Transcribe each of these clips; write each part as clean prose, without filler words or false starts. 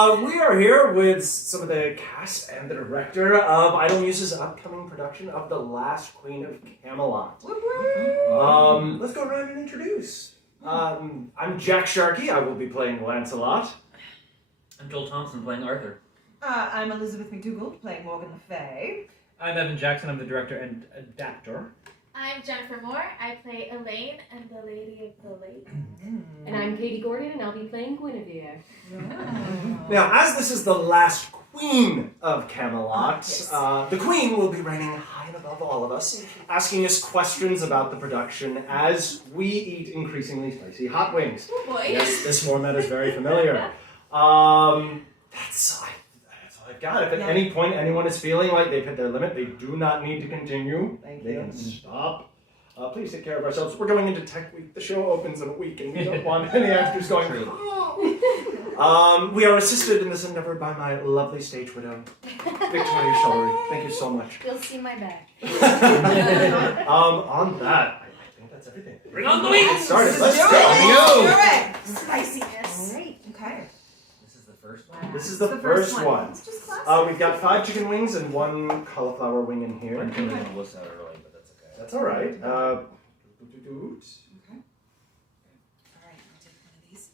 We are here with some of the cast and the director of Idle Muse's upcoming production of The Last Queen of Camelot. Let's go around and introduce. I'm Jack Sharkey. I will be playing Lancelot. I'm Joel Thompson playing Arthur. I'm Elizabeth McDougall playing Morgan Le Fay. I'm Evan Jackson. I'm the director and adapter. I'm Jennifer Moore. I play Elaine and the Lady of the Lake. And I'm Katie Gordon, and I'll be playing Guinevere. Now, as this is the last Queen of Camelot, the Queen will be reigning high and above all of us, asking us questions about the production as we eat increasingly spicy hot wings. Oh boy. Yes, this format is very familiar. That's all I've got. If at any point anyone is feeling like they've hit their limit, they do not need to continue. They can stop. Please take care of ourselves. We're going into Tech Week. The show opens in a week, and we don't want any actors going. We are assisted in this endeavor by my lovely stage widow, Victoria Shullery. Thank you so much. You'll see my back. On that, I think that's everything. Bring on the wings! Started. Let's Do go. it! Spiciness. Great. Okay. This is the first one. This is the first one. It's just classic. We've got 5 chicken wings and 1 cauliflower wing in here. I'm killing the list out early, but that's okay. That's all right. Okay. All right, I'll take one of these.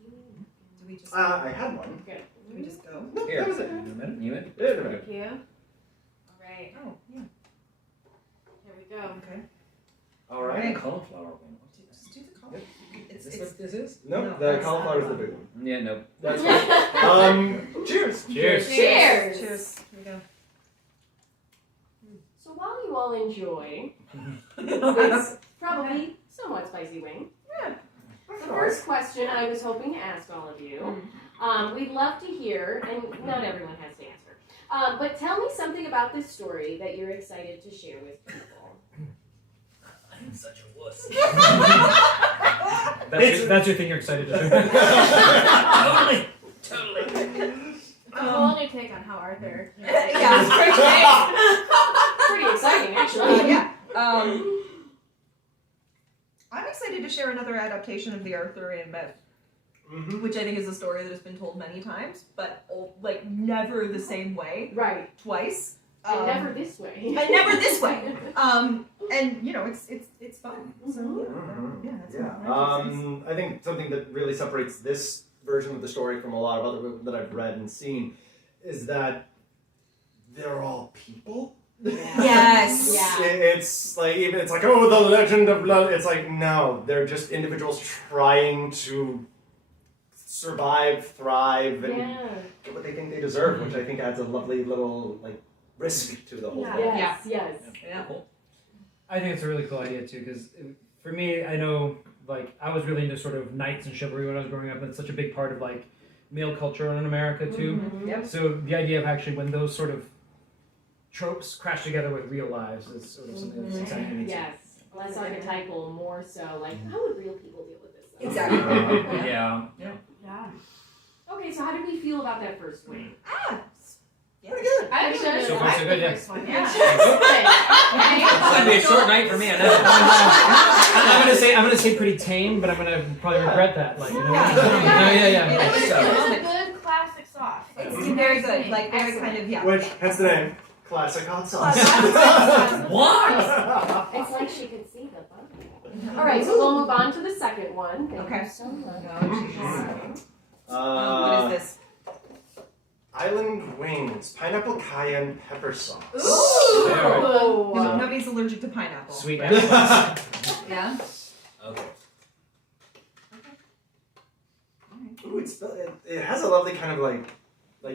Do we just? I had one. Do we just go? No, Here. that was it. In a minute. You in? Yeah, in a minute. Thank you. Alright, Oh, yeah. here we go. Okay. All right. Cauliflower wing. Just do the color. Is this what this is? No, No, the that's cauliflower is not the big one. Yeah, nope. That's fine. Cheers. Cheers. Cheers! Cheers. Here we go. So while you all enjoy this probably somewhat spicy wing, the first question I was hoping to ask all of you, we'd love to hear, and not everyone has to answer, but tell me something about this story that you're excited to share with people. I'm such a wuss. That's your thing you're excited to do. Totally. A whole new take on how Arthur. Yeah, it's Pretty exciting, actually. yeah. I'm excited to share another adaptation of the Arthurian myth, which I think is a story that has been told many times, but like never the same way, Right. twice, And never this way. and never this way. And you know, it's fun. So yeah, that's what I think something that really separates this version of the story from a lot of other that I've read and seen is that they're all people. Yes. Yeah. It's like it's like, oh, the legend of blood. It's like, no, they're just individuals trying to survive, thrive, and get what they think they deserve, which I think adds a lovely little like risk to the whole thing. Yes, yes. Yeah. Cool. I think it's a really cool idea too, because for me, I know like I was really into sort of knights and chivalry when I was growing up, and it's such a big part of like male culture in America too. Yep. So the idea of actually when those sort of tropes crash together with real lives is sort of something that's exciting to me too. Yes. Less archetypal, more so like, how would real people deal with this? Though? Exactly. Yeah. Yeah. Okay, so how did we feel about that first wing? Pretty good. I actually really So far, liked so the good, yeah. first one. Yeah. It's gonna be a short night for me. I know. I'm gonna say pretty tame, but I'm gonna probably regret that. Like, you know, It was So- a good classic sauce. It's very good. Like very kind of Which, hence the name, classic hot sauce. What? It's like she could see the bubble. All right, so we'll move on to the second one. Thank Okay. you so much. What is this? Island wings, pineapple cayenne pepper sauce. Ooh. Oh. No, nobody's allergic to pineapple. sweet. Yeah. Okay. Ooh, it has a lovely kind of like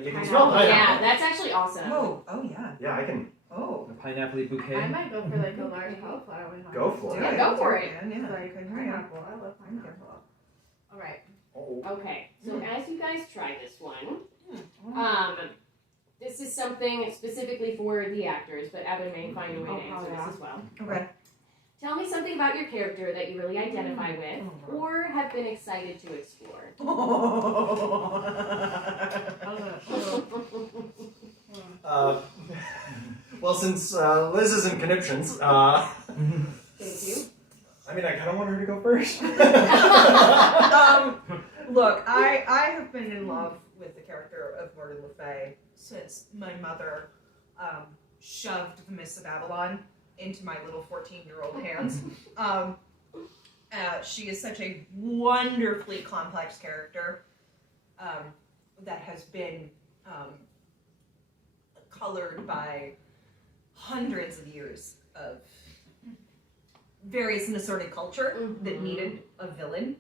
you can smell Pineapple. pineapple. Yeah, that's actually awesome. Oh yeah. Yeah, I can Oh. A pineapple bouquet. I might go for like a large cauliflower one. go for it. Yeah, go for it. Yeah. Like pineapple. I love pineapple. All right. Oh. Okay, so as you guys try this one, this is something specifically for the actors, but Evan may find a way to answer this as well. Okay. Tell me something about your character that you really identify with, or have been excited to explore. Well, since Liz is in conniptions, Thank you. I mean, I kind of want her to go first. Look, I have been in love with the character of Morgan Le Fay since my mother shoved the Mists of Avalon into my little 14-year-old hands. She is such a wonderfully complex character that has been colored by hundreds of years of various and assorted culture that needed a villain.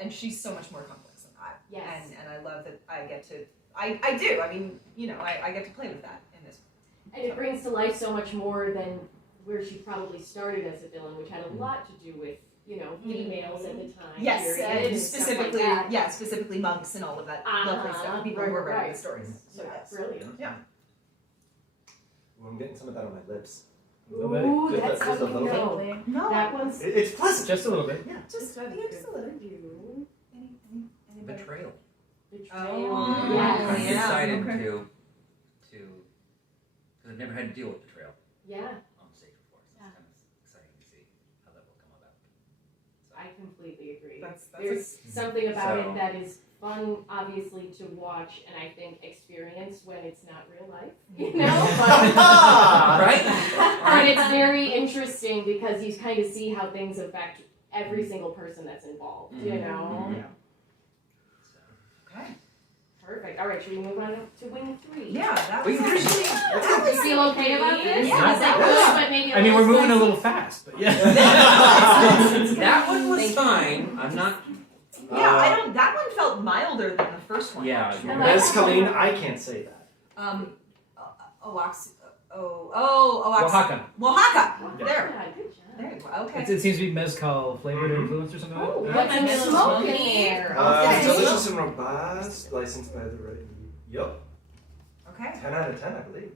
And she's so much more complex than that. Yes. And I love that I get to, I do, I mean, you know, I get to play with that in this. And it brings to life so much more than where she probably started as a villain, which had a lot to do with, you know, females at the time. Yes, period, and specifically, stuff like that. specifically monks and all of that lovely stuff. People who are writing the stories. So Yeah, yes. brilliant. Yeah. Well, I'm getting some of that on my lips. Ooh, Just that's a how you little bit. know. No, That one's It's pleasant. Just a little bit. Yeah. just That's just a little. good for you. Anybody? Betrayal. Betrayal. Oh, Yes. I'm yeah, excited okay. to, because I've never had to deal with betrayal Yeah, on stage before, so it's kind of exciting to see how that will come about. I completely agree. That's There's something about So- it that is fun, obviously, to watch, and I think experience when it's not real life, you know? But, Right? but it's very interesting because you kind of see how things affect every single person that's involved, you know? Mhm. Okay. Perfect. All right, should we move on to wing 3? Yeah, that Wing was three. actually. That You was feel okay about this? Yeah, Is that that was- good, but maybe I mean, we're little moving a spicy? little fast, but yeah. That one was fine. I'm not. Yeah, I don't. That one felt milder than the first one. Yeah, actually. I like Mescaline, I can't say that. Oaxaca. Oaxaca. Oh, There. yeah, good job. There you go. Okay. It seems to be mezcal flavored or influenced or something Oh, like what that. kind of That's smoke in smoky. there? Okay. Delicious and robust, licensed by the right. Yep. Okay. 10 out of 10, I believe.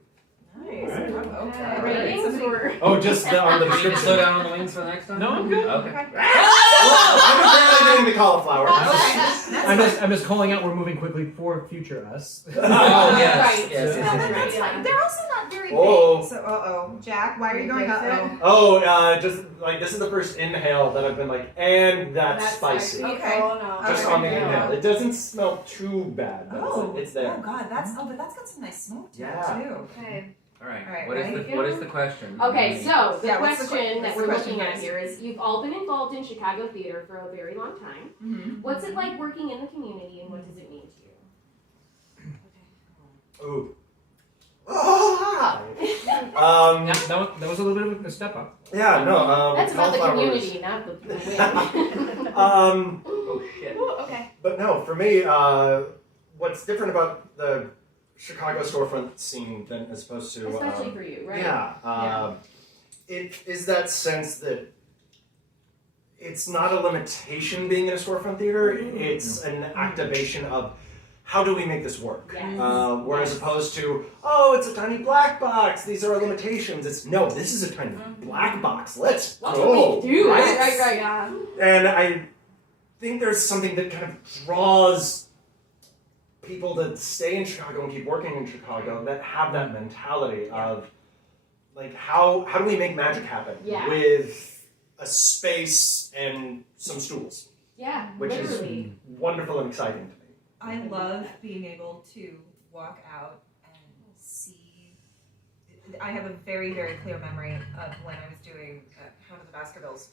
Nice. Alright. Oh, okay. Uh, ratings or? Oh, just on the We can slow description. down on the wings for the next time? No, I'm good. Okay. Okay. I'm apparently getting the cauliflower. I'm just calling out we're moving quickly for future us. Oh, yes. Right. Yes, No, yes, that's yes, yes. fine. They're also not very Oh. big. So, Jack, why are you going uh-oh? Oh, just like this is the first inhale that I've been like, and that's spicy. Okay. Oh no. Just Okay. on the inhale. It doesn't smell too bad, but Oh, it's there. Oh God, but that's got some nice smoke to Yeah. it too. Okay. All right. All right, What is ready? what is the question? Okay, so the Yeah, what's the question that we're question looking at first? here is you've all been involved in Chicago theater for a very long time. Mm-hmm. What's it like working in the community and what does it mean to you? Ooh. Oh, hi. That was a little bit of a step up. Yeah, no. That's about the cauliflowers. community, not the wing. Oh shit. Ooh, okay. But no, for me, what's different about the Chicago storefront scene than as opposed to Especially for you, right? yeah, it is that sense that it's not a limitation being in a storefront theater. It's an activation of how do we make this work. Yes. Whereas opposed to, oh, it's a tiny black box. These are our limitations. It's no, this is a tiny black box. Let's What go. do we do? Right? Right. Yeah. And I think there's something that kind of draws people to stay in Chicago and keep working in Chicago that have that mentality of like how do we make magic happen with a space and some stools, Yeah, which literally. is wonderful and exciting to me. I love being able to walk out and see. I have a very, very clear memory of when I was doing Hound of the Baskervilles.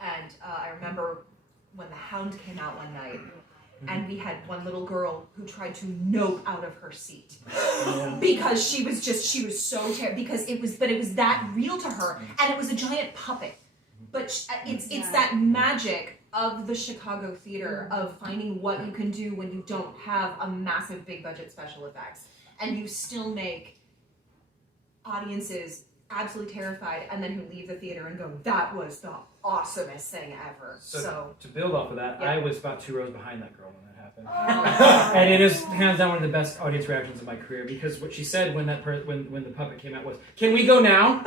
And I remember when the Hound came out one night, and we had one little girl who tried to nope out of her seat because she was so terrible because it was that real to her, and it was a giant puppet. But it's that magic of the Chicago theater of finding what you can do when you don't have a massive big budget special effects, and you still make audiences absolutely terrified, and then who leave the theater and go, that was the awesomest thing ever. So To build off of that, Yeah. I was about 2 rows behind that girl when that happened. Oh. And it is hands down one of the best audience reactions of my career because what she said when when the puppet came out was, "Can we go now?"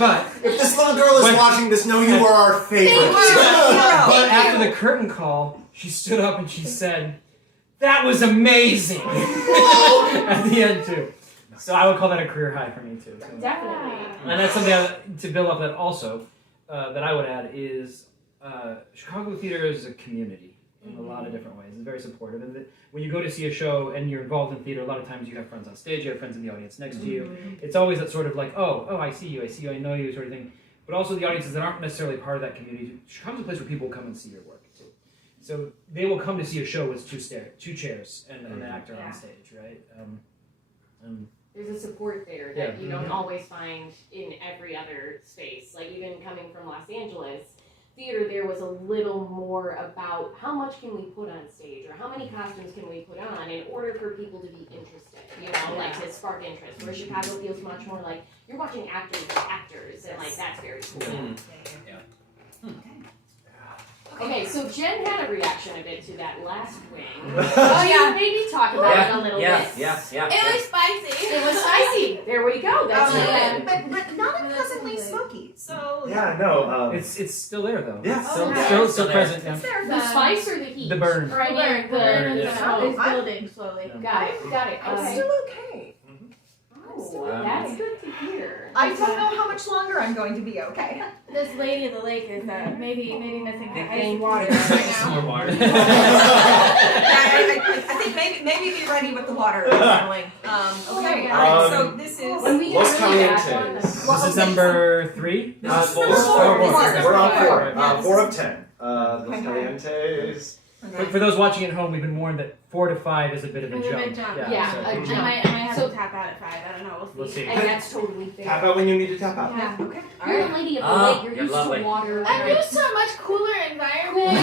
but If this little girl is When- watching this, know you are our favorite. but after the curtain call, she stood up and she said, "That was amazing." At the end too. So I would call that a career high for me too. So. Definitely. And that's something to build off that also that I would add is Chicago theater is a community in a lot of different ways. It's very supportive. And when you go to see a show and you're involved in theater, a lot of times you have friends on stage, you have friends in the audience next to you. It's always that sort of like, oh, I see you, I know you sort of thing. But also the audiences that aren't necessarily part of that community. Chicago's a place where people come and see your work too. So they will come to see a show with two chairs and an actor on stage, right? There's a support there that you don't always find in every other space. Like even coming from Los Angeles, theater there was a little more about how much can we put on stage or how many costumes can we put on in order for people to be interested, like to spark interest. Where Chicago feels much more like you're watching actors with actors, and like that's very cool. Okay, so Jen had a reaction a bit to that last wing. Maybe talk about it a little bit. It was spicy. It was spicy. There we go. That's good. But not unpleasantly smoky. So It's still there though. Yeah, It's still present. it's there. The spice or the heat? The burn. Or I mean, burn, the yeah. It's building slowly. Got it. It's still okay. That's good to hear. I don't know how much longer I'm going to be okay. This lady of the lake is maybe missing the ice Thank water you. right now. water. I think maybe be ready with the water. Darling. Okay. Alright. So this is. When we Los get really bad Calientes. one, This is number 3? We're on 4. Yeah. 4 of 10. Los Calientes. For those watching at home, we've been warned that 4 to 5 is a bit of a It's a jump. big jump. Yeah, so- a I jump. might have So- to tap out at 5. I don't know. We'll see. and that's totally fair. Tap out when you need to tap out. Yeah. Okay. You're the lady of the lake. You're you're used lovely. to water. I'm used to a much cooler environment. A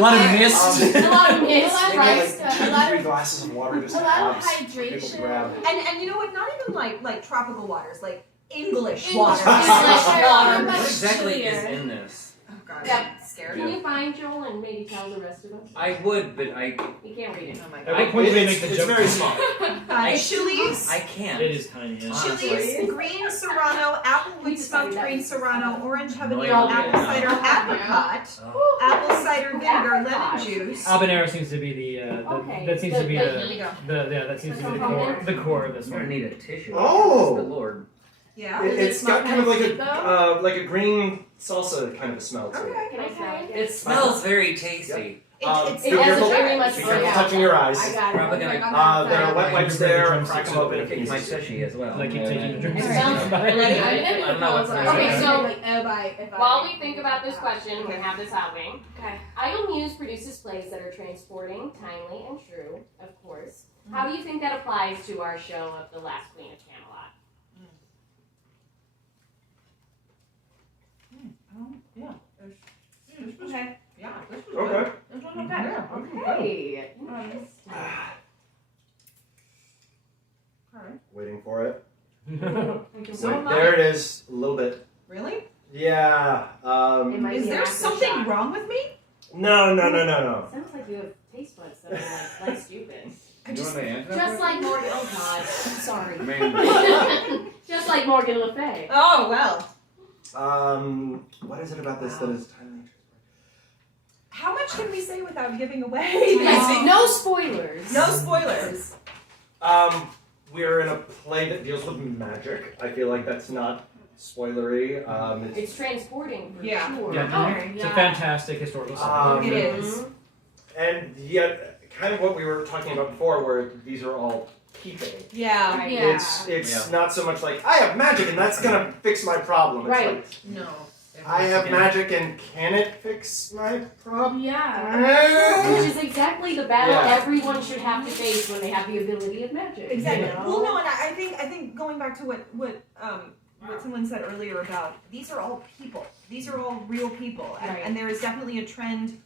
lot of mist. A lot of mist, A lot of right? mist. A lot 3 of- glasses of water just a to lot of have people to hydration. grab. And you know what? Not even like tropical waters, like English English water. water. What Much exactly chillier. is in this? Oh God. Yeah. Scared. Can you find Joel and maybe tell the rest of us? I would, but I You can't read it. Oh my At God. what point do they make It's the jump? very small. Chilies. can't. It is tiny. Yeah. Chilies, green serrano, applewood smoked green serrano, orange habanero, No, apple yeah. cider apricot, Oh. apple cider vinegar, lemon Apricot. juice. Habanero seems to be the Okay. that seems to be Here you go. that seems to be the core of this I'm gonna one. need a tissue. Oh. Good lord. Yeah. It's got kind of like a green salsa kind of a smell to it. Okay. Can I smell it? It smells very tasty. It's Be It has a careful, very much be careful yeah. touching your eyes. I got it. Probably gonna- There are wet wipes there. Crack them open if you Take my need to. tushy as well. Like keep taking the drinks. It sounds Like, I don't know what's in Okay, there. so if I while we think about this question, we have this outwing. Okay. Idle Muse produces plays that are transporting, timely, and true, of course. How do you think that applies to our show of The Last Queen of Camelot? Okay. Yeah. Okay. This one's okay. Okay. Waiting for it. So Wait, am I. there it is. A little bit. Really? Yeah. It might Is be an there aftershock. something wrong with me? No. Sounds like you have taste buds that are like stupid. I just. Just like Morgan. Oh God, I'm sorry. Man. Just like Morgan Le Fay. Oh well. What is it about this that is timely? How much can we say without giving away? Yes, no spoilers. No spoilers. We're in a play that deals with magic. I feel like that's not spoilery. It's transporting for Yeah. sure. Yeah, Okay, it's a yeah. fantastic historical setting. It is. And yet, kind of what we were talking about before, where these are all people. Yeah. Right. Yeah. It's not so much like I have magic and that's gonna fix my problem. It's Right. like No. I have magic and can it fix my problem? Yeah. Which is exactly the battle Yeah. everyone should have to face when they have the ability of magic. Exactly. You know? Well, no, and I think going back to what someone said earlier about these are all people. These are all real people, and, Right. and there is definitely a trend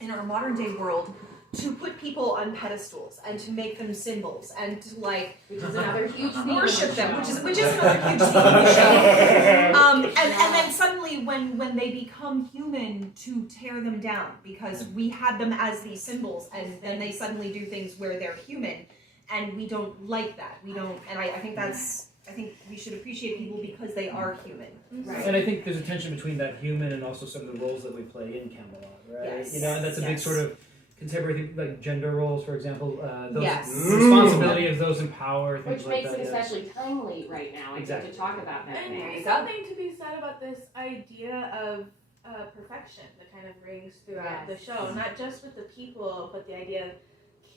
in our modern day world to put people on pedestals and to make them symbols and to like Which is another huge theme. worship them, which is another huge theme of the show. And then suddenly when they become human, to tear them down because we had them as these symbols, and then they suddenly do things where they're human, and we don't like that. We don't, and I think I think we should appreciate people because they are human. Right. And I think there's a tension between that human and also some of the roles that we play in Camelot, right? Yes. You know, and that's a big Yes. sort of contemporary like gender roles, for example, those Yes. responsibility of those in power, things Which like makes that. it yeah. especially timely right now, I think, to talk about that. And There you there's go. something to be said about this idea of perfection that kind of rings throughout the Yes. show, not just with the people, but the idea of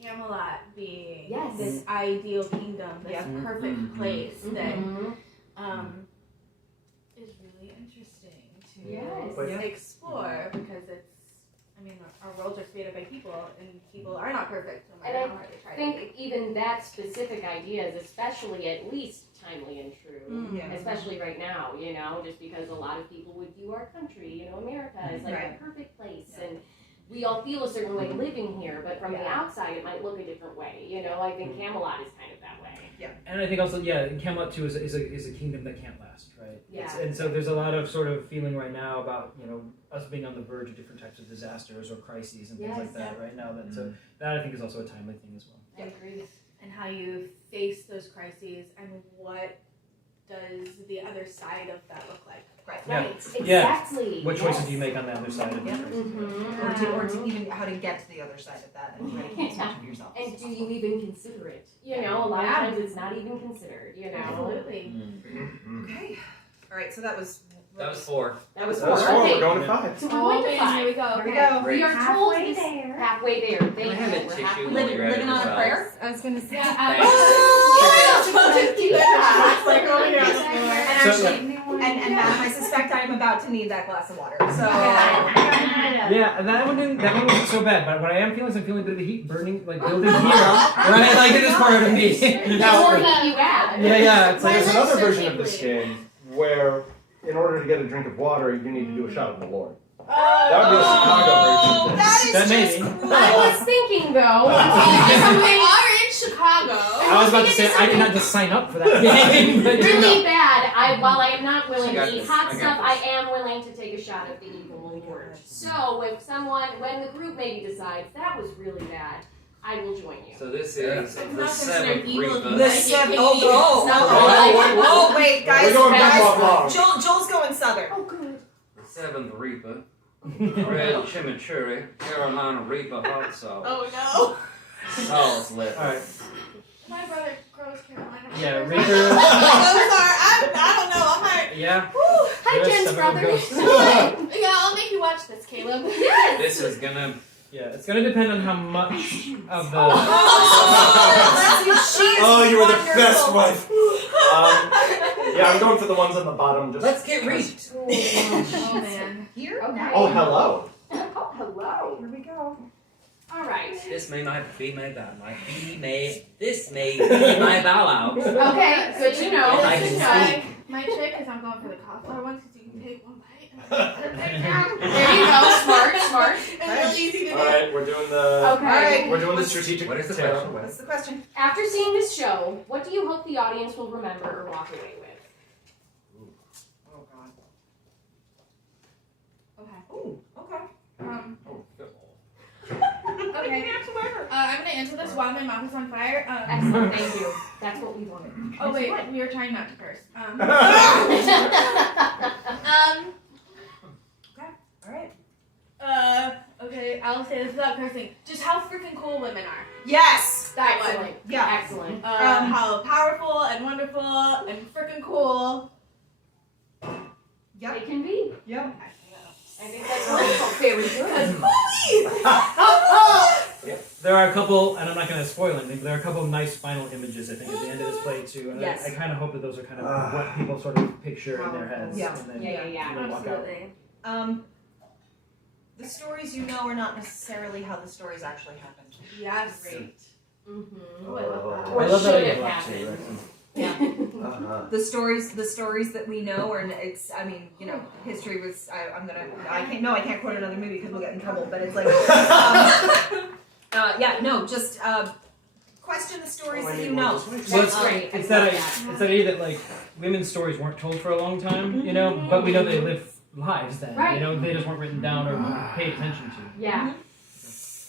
Camelot being Yes. this ideal kingdom, this Yeah. perfect place that Mhm. is really interesting to Yes. explore because it's. I mean, our worlds are created by people, and people are not perfect no And matter I how hard they try I to think even that specific idea is especially at least timely and true, Yeah. especially right now, you know, just because a lot of people would view our country, you know, America as like Right. a perfect place, Yeah. and we all feel a certain way living here, but from the Yeah. outside it might look a different way, you know. I think Camelot is kind of that way. And I think also, Camelot too is a kingdom that can't last, right? Yeah. And so there's a lot of sort of feeling right now about us being on the verge of different types of disasters or crises and things like Yes. that right now. So that I think is also a timely thing as well. I agree. and how you face those crises and what does the other side of that look like. Right. Yeah. Exactly. What choices do you make on the other side of Yeah. it? Mm-hmm. Or to even how to get to the other side of that and really keep much of yourself. And do you even consider it? You know, a lot Yeah. of times it's not even considered, you know. Absolutely. Okay. All right. So that was 4. That was That was 4. Okay. We're going to 5. So we're going to Here 5. we go. Here we Okay. go. We are told Halfway this there. halfway there. Thank I have you. a We're tissue halfway while Living, you're at living it on a yourself. prayer. I was gonna say. Yeah, And So, actually, and Madam, I suspect I am about to need that glass of water. So. Yeah, and that one wasn't so bad, but what I am feeling is I'm feeling a bit of the heat burning, like building here, right? Like in this part of me. The more heat you add. Yeah, it's like There's another version of this game where, in order to get a drink of water, you need to do a shot of the Lord. That would be a Chicago version of this. That is That may just be. cruel. I was thinking though. we are in Chicago. I was about to say I did not just sign up for that game. But Really bad. While I am not willing I got to eat this. hot I got stuff, this. I am willing to take a shot of the evil Lord. So if when the group maybe decides that was really bad, I will join you. So this It's is not the considered 7th evil if Reaper. you The like it. seven. Oh, Oh, wait, guys. We're going guys. back long. Joel's going southern. Oh, good. The 7th Reaper. Red chimichurri, Carolina Reaper hot sauce. Oh Sauce left. All right. no. My brother grows Carolina. Yeah, Reapers. Reaper. Those are. I don't know. I might. Yeah. Hi, Yes, Jen's some of brother. them goes. Yeah, I'll make you watch this, Caleb. Yes. This is gonna. Yeah, it's gonna depend on how much of the. Oh, you were the best wife. Yeah, I'm going for the ones on the bottom. Just Let's get reached. Oh man. Here. Okay. Oh, hello. Oh, hello. Here we go. All right. This may not be my bow. This may be my bow out. Okay, good to know. If I Good can to know. My trick is I'm going for the cauliflower ones because you can take one bite and put it right There down. you go. Smart. It's really easy to do. All right, we're doing the. Okay. We're doing the strategic. What is the tarot. question? What's the question? After seeing this show, what do you hope the audience will remember or walk away with? Oh God. Okay. Ooh. Okay. Oh, good. Okay. I'm gonna answer this while my mouth is on fire. Excellent. Thank you. That's what we wanted. Oh wait, we were trying not to curse. All right. Okay, I'll say this without cursing. Just how freaking cool women are. Yes. That one. Excellent. Yeah. Excellent. How powerful and wonderful and freaking cool. Yep. It can be. Yep. I think that's wonderful. Very good. There are a couple, and I'm not going to spoil anything, but there are a couple of nice final images, I think, at the end of this play, too. And Yes. I kind of hope that those are kind of what people sort of picture in their heads. Yeah. And then, Yeah. you know, walk out. Absolutely. The stories you know are not necessarily how the stories actually happened. Yes. Great. Mm-hmm. Oh, I love that. Or I love that should idea have a lot, too, happened. right? Uh-huh. The stories that we know, and it's, I mean, you know, history was. I can't quote another movie because we'll get in trouble. But it's like, just question the stories that you know. Well, That's great. It's I that, love it's that idea that, like, women's stories weren't told for a long time, you know, but we know they live lives then. Right. You know, they just weren't written down or paid attention to. Yeah.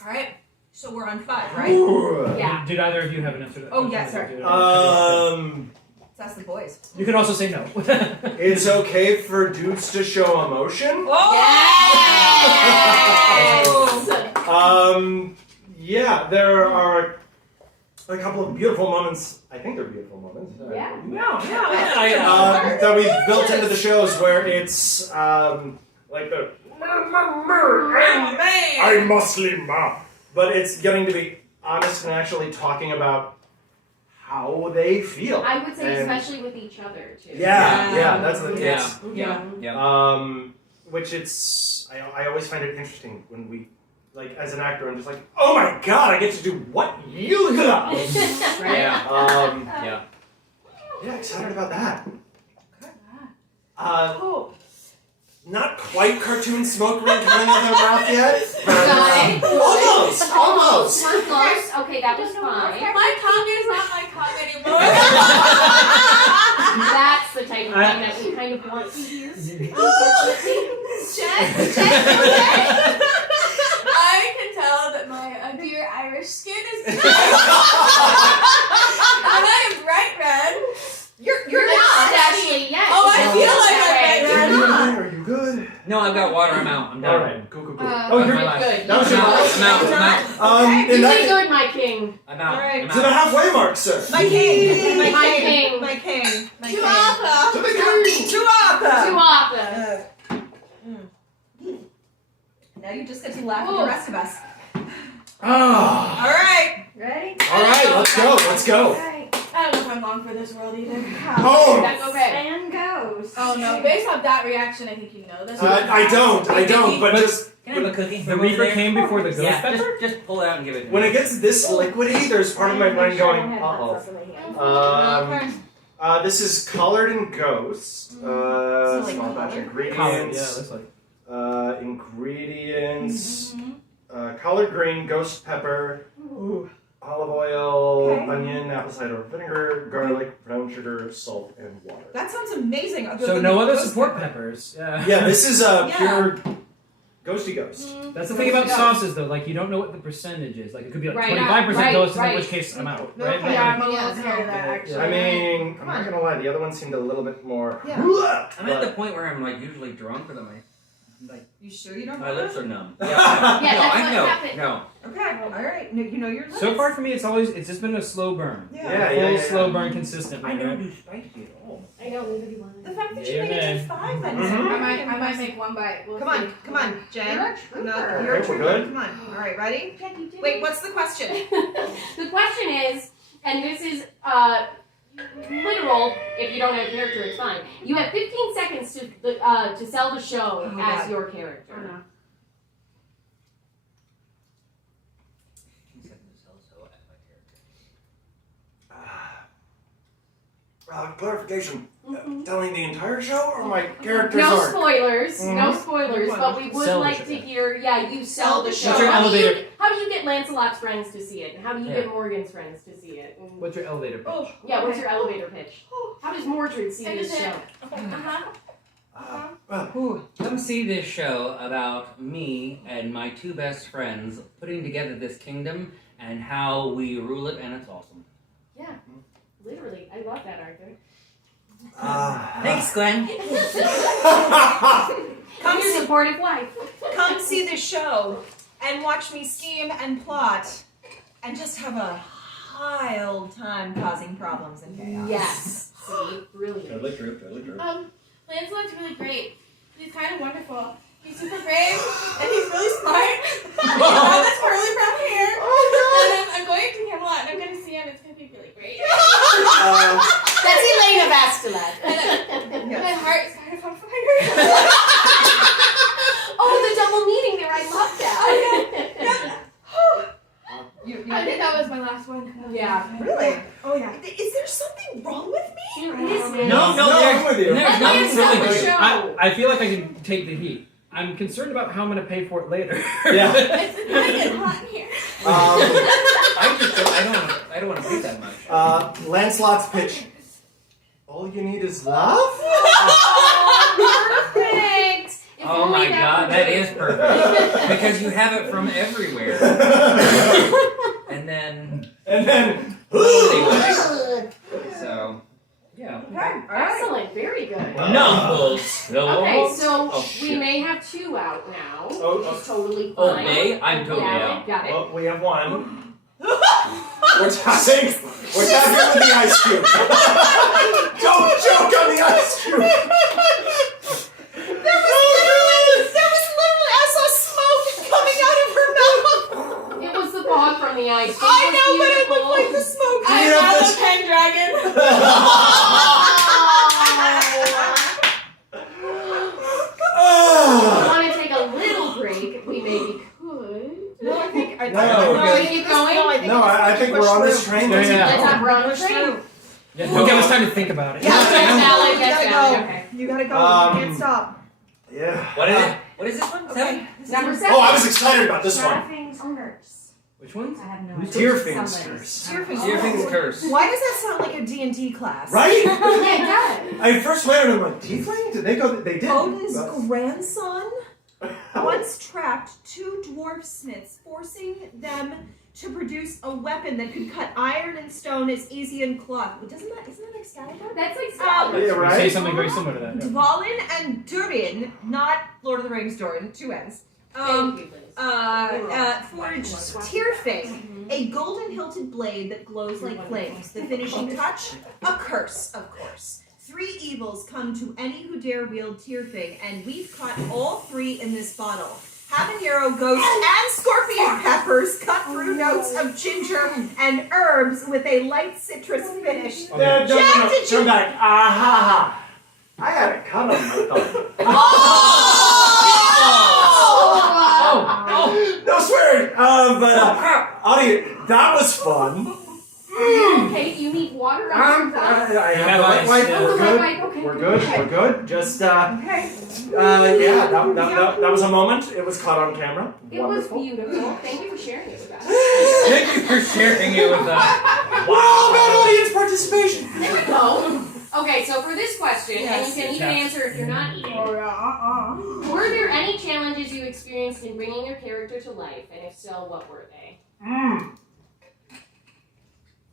All right. So we're on 5, right? Ooh. Yeah. Did either of you have an answer to that Oh, question? yes, sir. Let's ask the boys. You can also say no. It's okay for dudes to show emotion. Oh! Yes! Yeah, there are a couple of beautiful moments. I think they're beautiful moments. Yeah. That we built into the shows where it's like the I'm Muslim, but it's getting to be honest and actually talking about how they feel. I would say And- especially with each other too. Yeah, that's the Yeah. which I always find it interesting when we, like, as an actor, I'm just like, oh my god, I get to do what you love. Right? Yeah. Yeah, excited about that. Oh. Not quite cartoon smoke ring coming out of their mouth yet. Got it. Almost. We're close. Okay, that was fine. My tongue is not my tongue anymore. That's the type of thing that we kind of want to hear. Unfortunately. Jen, okay? I can tell that my dear Irish skin is and I am bright red. You're not. Actually, yes. Oh, I It's feel almost like that I'm way. right Are you good? No, I've got water. I'm out. I'm done. Alright, cool. Oh, you're good. That was You're your- good. I'm out. In You that did case, good, my king. I'm out. Alright. to the halfway mark, sir. My king! My My king. king! My king! My king! Tuatha. To the king. Tuatha! Tuatha. Now you just get to laugh at the rest of us. Ah. Alright! Ready? Alright, let's go. I don't know if I'm long for this world either. Oh. That's okay. And goes. Oh no, based off that reaction, I think you know this. I don't, but just Can I have a cookie? The Reaper came before the Ghost Yeah, Pepper? just pull it out and give it to me. when it gets this liquidy, there's part of my brain going, this is colored in Ghost. So, like, Small batch colored? ingredients. That's like. Ingredients. Collard green, ghost pepper, olive oil, Okay. onion, apple cider vinegar, garlic, brown sugar, salt, and water. That sounds amazing. So no other support peppers. Yeah. Yeah, this is a Yeah. pure ghosty ghost. That's the thing about sauces, though. Like, you don't know what the percentage is. Like, it could be like Right, 25% right, ghost, in right. which case I'm out. No, Right? okay. Yeah, I'm a little Yeah, scared of that no. actually. I mean, Come I'm on. not gonna lie, the other one seemed a little bit more. Yeah. I'm at the point where I'm like usually drunk, but You sure you don't my know lips that? are numb. Yeah, no, that's I what know. happened. No. Okay, alright. No, you know your limits. So far for me, it's just been a slow burn. Yeah, Full yeah. slow burn consistently. I don't right? do spicy at all. I know, neither do The I. fact that Yeah, you made it to man. 5 minutes. Mhm. I might make one bite. We'll Come see. on, Jen. You're a trooper. No, you're a Okay, we're trooper. good? Come on. Alright, ready? Yeah, you did. Wait, what's the question? The question is, and this is literal. If you don't have a character, it's fine. You have 15 seconds to sell the show Oh, as God. your character. Oh, no. Clarification. Mhm. Telling the entire show or my character's No arc? spoilers, no Mhm. spoilers, but we would Sell the like show. to hear, you sell the show. What's your How do you- elevator- How do you get Lancelot's friends to see it? And how do you Yeah. get Morgan's friends to see it? And- What's your elevator pitch? Oh, yeah, what's your elevator pitch? How does Mordred see I this just show? Uh-huh. Well, Come see this show about me and my two best friends putting together this kingdom and how we rule it, and it's awesome. Yeah, literally. I love that, Arthur. Thanks, Glenn. I'm your supportive wife. Come see the show and watch me scheme and plot and just have a high old time causing problems and chaos. Yes. See, brilliant. Totally true. Lancelot's really great. He's kind of wonderful. He's super brave and he's really smart. He has this curly brown hair. And I'm going to Camelot and I'm going to see him. It's going to be really great. That's Elena Vastelat. And my heart is kind of on fire. Oh, the double meeting there. I love that. I think that was my last one. Yeah. Really? Oh yeah. Is there something wrong with me? There is No, I'm with you. there's Let nothing Lance sell really the good. show. I feel like I can take the heat. I'm concerned about how I'm going to pay for it later. Yeah. It's getting hot in here. I don't want to pay that much. Lancelot's pitch. All you need is love? Perfect. If Oh only my that god, were that good. is perfect. Because you have it from everywhere. And then, anyway. So, yeah. Excellent. Very good. Numbers. Okay, so Oh, we shit. may have 2 out now. She's totally Oh, fine. May? I'm totally out. Got it. Well, we have one. We're tapping with the ice cube. Don't joke on the ice cube. I saw smoke coming out of her mouth. It was the fog from the ice. I know, but it looked like the smoke. I Yeah, found that's- the Pendragon. If you want to take a little break, we maybe could. No, I think. No, No, we keep going? I think we're on this train. Yeah, yeah. Let's not run the train. Yeah, don't give us time to think about it. Yeah, That's valid, you that's gotta valid, go. okay. You gotta go. Um, You can't stop. Yeah. What is it? What is this one? Okay. Number 7. Oh, I was excited about this one. Laughing's curse. Which ones? I have no Who's idea. Tyrfing's Somebody's. curse. Tyrfing's curse. Why does that sound like a D&D class? Right? Yeah, it does. I first read it and I'm like, tiefling? Did they go? They did. Odin's But- grandson once trapped 2 dwarf smiths, forcing them to produce a weapon that could cut iron and stone as easy as cloth. Isn't that Excalibur? That's like Yeah, You say right? something very similar to that. Yeah. Dvalin and Durin, not Lord of the Rings Durin, 2 N's. Thank you, Liz. Forged Tyrfing, a golden hilted blade that glows like flames. The finishing touch, a curse, of course. 3 evils come to any who dare wield Tyrfing, and we've caught all 3 in this bottle. Habanero, ghost, and scorpion peppers cut through notes of ginger and herbs with a light citrus finish. No, Jack, did you- come back. Ah, I had a cut on my thumb. Oh! No swearing. Audie, that was fun. Okay, you need water on your thumb? I You have have the wet ice, wipe. yeah. We're good. Okay. We're good. Okay. We're good. Just Okay. yeah. That was a moment. It was caught on camera. It was Wonderful. beautiful. Thank you for sharing it with us. Thank you for sharing it with us. Wow, about audience participation. There we go. Okay, so for this question, Yes. and you can even answer if you're not eating. Were there any challenges you experienced in bringing your character to life, and if so, what were they?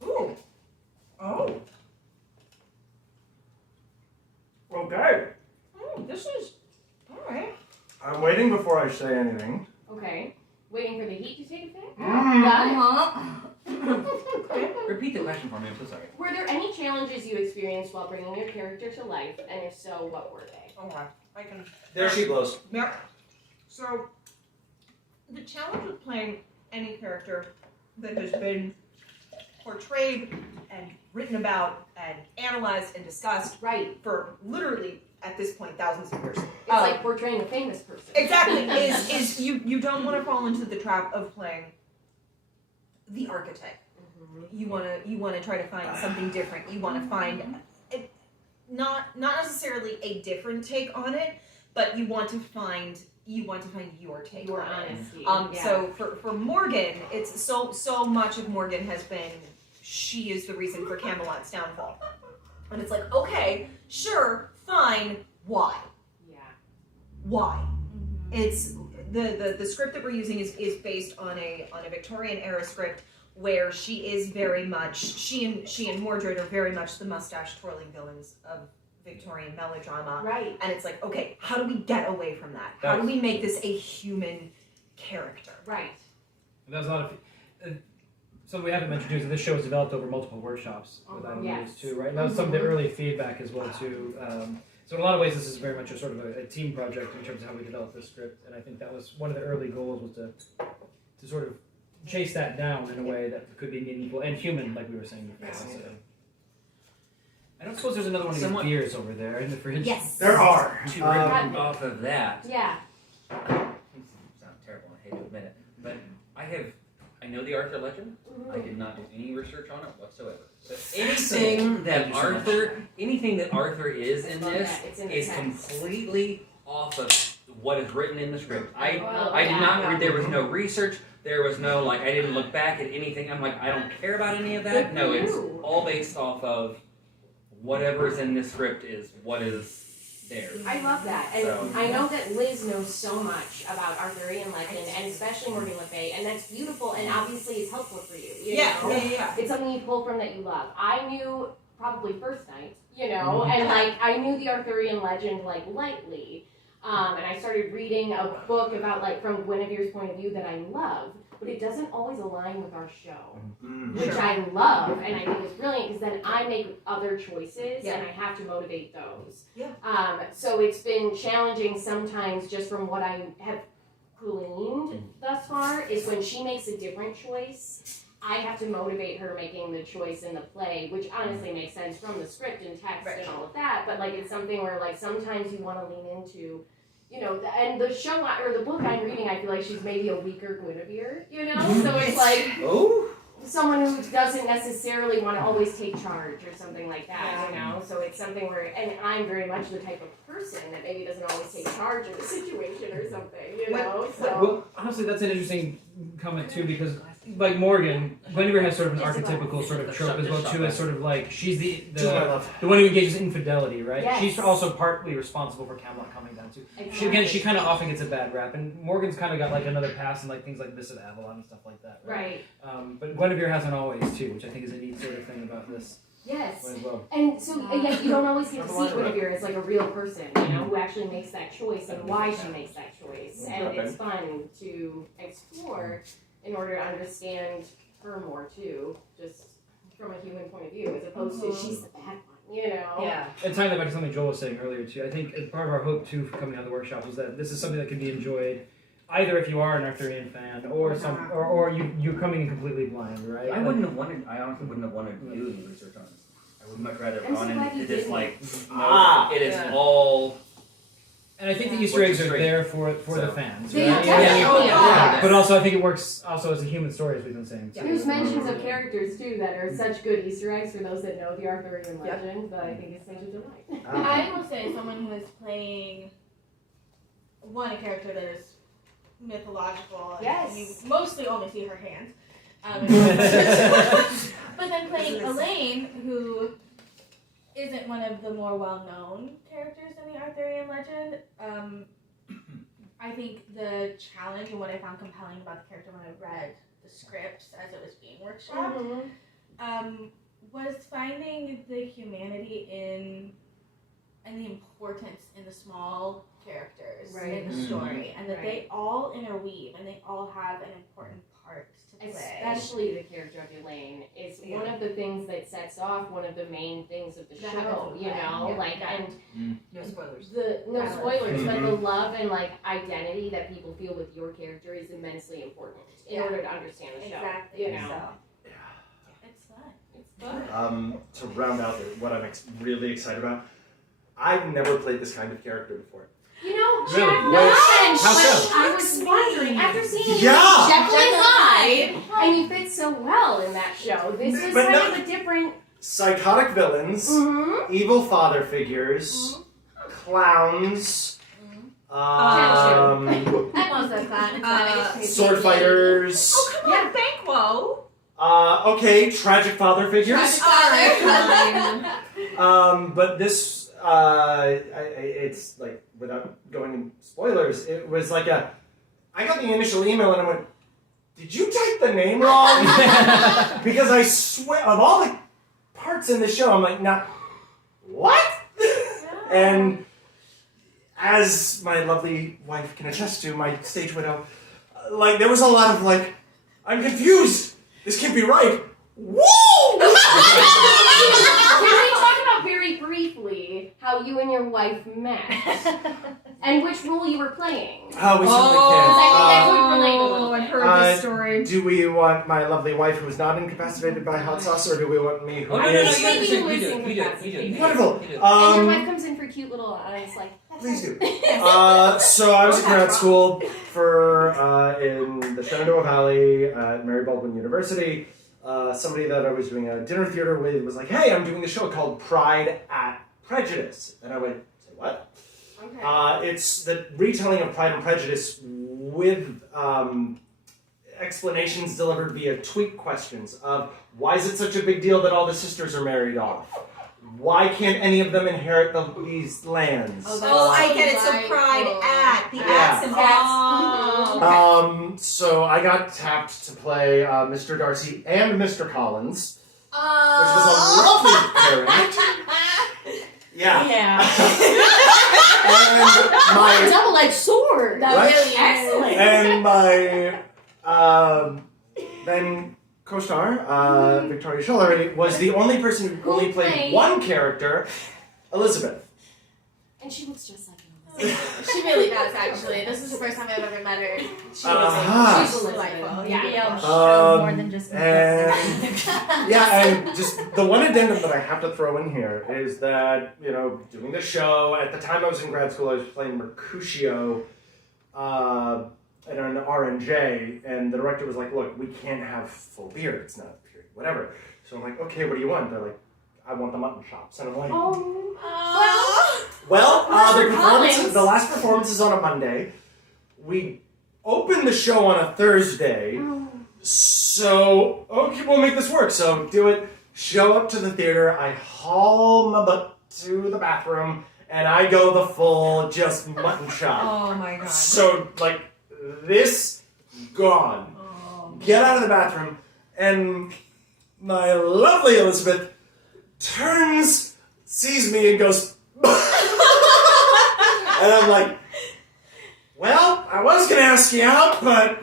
Ooh. Oh. Okay. This is alright. I'm waiting before I say anything. Okay, waiting for the heat to take effect? Mm. Got Repeat the question for me. I'm so sorry. it. Were there any challenges you experienced while bringing your character to life, and if so, what were they? Okay. I can. There she blows. Yep. So, the challenge with playing any character that has been portrayed and written about and analyzed and discussed Right. for literally, at this point, thousands of years. It's like portraying a famous person. Exactly. is you don't want to fall into the trap of playing the archetype. You want to try to find something different. You want to find it, not necessarily a different take on it, but you want to find your take Your on it. honesty. Yeah. So for Morgan, it's so much of Morgan has been she is the reason for Camelot's downfall, and it's like, okay, sure, fine, why? Yeah. Why? It's the script that we're using is based on a Victorian era script where she is very much she and Mordred are very much the mustache twirling villains of Victorian melodrama. Right. And it's like, okay, how do we get away from that? How do we make this a human character? Right. And that was a lot of. Something we haven't mentioned too is that this show was developed over multiple workshops with Yes. ideas too, right? And that was some of the early feedback as well too. So in a lot of ways, this is very much a sort of a team project in terms of how we developed this script, and I think that was one of the early goals was to sort of chase that down in a way that could be meaningful and human, like we were saying before. Yes. So. I don't suppose there's another one of Somewhat- these beers over there in the fridge. Yes. There are. To riff off of that, Yeah. it sounds terrible. I hate to admit it, but I know the Arthur legend. I did not do any research on it whatsoever. So anything that Arthur is in Love this that. It's in the is text. completely off of what is written in the script. I did yeah. not read. There was no research. There was no I didn't look back at anything. I'm like, I don't care about any of that. No, it's all based off of whatever is in this script is what is there. I love that. And So- I know that Liz knows so much about Arthurian legend, and especially Morgan Le Fay, and that's beautiful, and obviously it's helpful for you. You know? Yeah. It's something you pull from that you love. I knew probably first night, and I knew the Arthurian legend lightly. And I started reading a book about, like, from Guinevere's point of view that I love, but it doesn't always align with our show, which I love, and I think is brilliant, because then I make other choices, and I have to motivate those. So it's been challenging sometimes, just from what I have gleaned thus far, is when she makes a different choice, I have to motivate her making the choice in the play, which honestly makes sense from the script and text and all of that, but like it's something where like sometimes you want to lean into, you know, and the show or the book I'm reading, I feel like she's maybe a weaker Guinevere, you know? So it's like someone who doesn't necessarily want to always take charge or something like that, you know? So it's something where, and I'm very much the type of person that maybe doesn't always take charge of the situation or something, you know? So. Well, honestly, that's an interesting comment too, because like Morgan, Guinevere has sort of an archetypical sort of trope as well too, as sort of like she's the one who engages in infidelity, right? Yes. She's also partly responsible for Camelot coming down too. Exactly. She kind of often gets a bad rap, and Morgan's kind of got like another pass in like things like Miss of Avalon and stuff like that, right? But Guinevere hasn't always too, which I think is a neat sort of thing about this. Yes, as well. And so yet you don't always get to see Guinevere as like a real person, you know, who actually makes that choice and why she makes that choice, and it's fun to explore in order to understand her more too, just from a human point of view, as opposed to she's the bad one, you know. Yeah. And tying that back to something Joel was saying earlier too, I think part of our hope too for coming out of the workshop was that this is something that can be enjoyed either if you are an Arthurian fan or you're coming in completely blind, right? I honestly wouldn't have wanted to do any research on this. I would much rather I'm run so glad into you this didn't. like it is all. And I think the Easter eggs are there for the fans, right? Yeah. But also I think it works also as a human story, as we've been saying. Too. There's mentions of characters too that are such good Easter eggs for those that know the Arthurian legend that I think it's such a delight. I will say, someone who is playing a character that is mythological, and you mostly only see her hands. But then playing Elaine, who isn't one of the more well-known characters in the Arthurian legend. I think the challenge and what I found compelling about the character when I read the scripts as it was being workshopped was finding the humanity and the importance in the small characters in the story, and that they all interweave and they all have an important part to play. Especially the character of Elaine is one of the things that sets off one of the main things of the show, you know, No spoilers. No spoilers, but the love and like identity that people feel with your character is immensely important in order to understand the show. Exactly. You know. It's fun. It's fun. To round out what I'm really excited about, I've never played this kind of character before. You know, Really? Jack Nunn, How so? I was wondering, after seeing you Yeah. Jekyll and Hyde, and you fit so well in that show, this is But kind no- of a different... Psychotic villains, evil father figures, clowns, I'm also a clown. sword fighters. Oh, come on, Banquo! Okay, tragic father figures. But this, it's like, without going in spoilers, it was like I got the initial email and I went, did you type the name wrong? Because I swear, of all the parts in the show, I'm like, nah, what? And as my lovely wife can attest to, my stage widow, like, there was a lot of like, I'm confused. This can't be right. Woo! Can we talk about very briefly how you and your wife met? And which role you were playing? Oh, we certainly I can. think that would relate a little I've bit. heard this story. Do we want my lovely wife who's not incapacitated by hot sauce, or do we want me who Oh, no, is? Maybe you we would do sing it. capacity. Wonderful. And your wife comes in for cute little eyes, like, that's Please do. right. So I was in grad school for in the Shenandoah Valley at Mary Baldwin University. Somebody that I was doing a dinner theater with was like, "Hey, I'm doing a show called Pride at Prejudice," and I went, "Say what?" Okay. It's the retelling of Pride and Prejudice with explanations delivered via tweet questions of why is it such a big deal that all the sisters are married off? Why can't any of them inherit these lands? Oh, I get it. So pride at the Yeah. acts and So I got tapped to play Mr. Darcy and Mr. Collins, which was a lovely pairing. Yeah. my Double-edged sword. That Right? really is. Excellent. and my then co-star Victoria Schillery was the only person who only played one character, Elizabeth. And she looks just like Elizabeth. She really does, actually. This is the first time I've ever met her. She's delightful. Maybe Yeah. I'll show more than just and and just the one addendum that I have to throw in here is that, you know, doing the show, at the time I was in grad school, I was playing Mercutio at an RNJ, and the director was like, look, we can't have full beard, it's not a period, whatever. So I'm like, okay, what do you want? They're like, I want the mutton chops. And I'm like, well, the last performance is on a Monday. We opened the show on a Thursday. So, okay, we'll make this work. So do it. Show up to the theater. I haul my butt to the bathroom, and I go the full just mutton chop. Oh my god. So, like, this gone. Get out of the bathroom, and my lovely Elizabeth turns, sees me, and goes, and I'm like, well, I was going to ask you out, but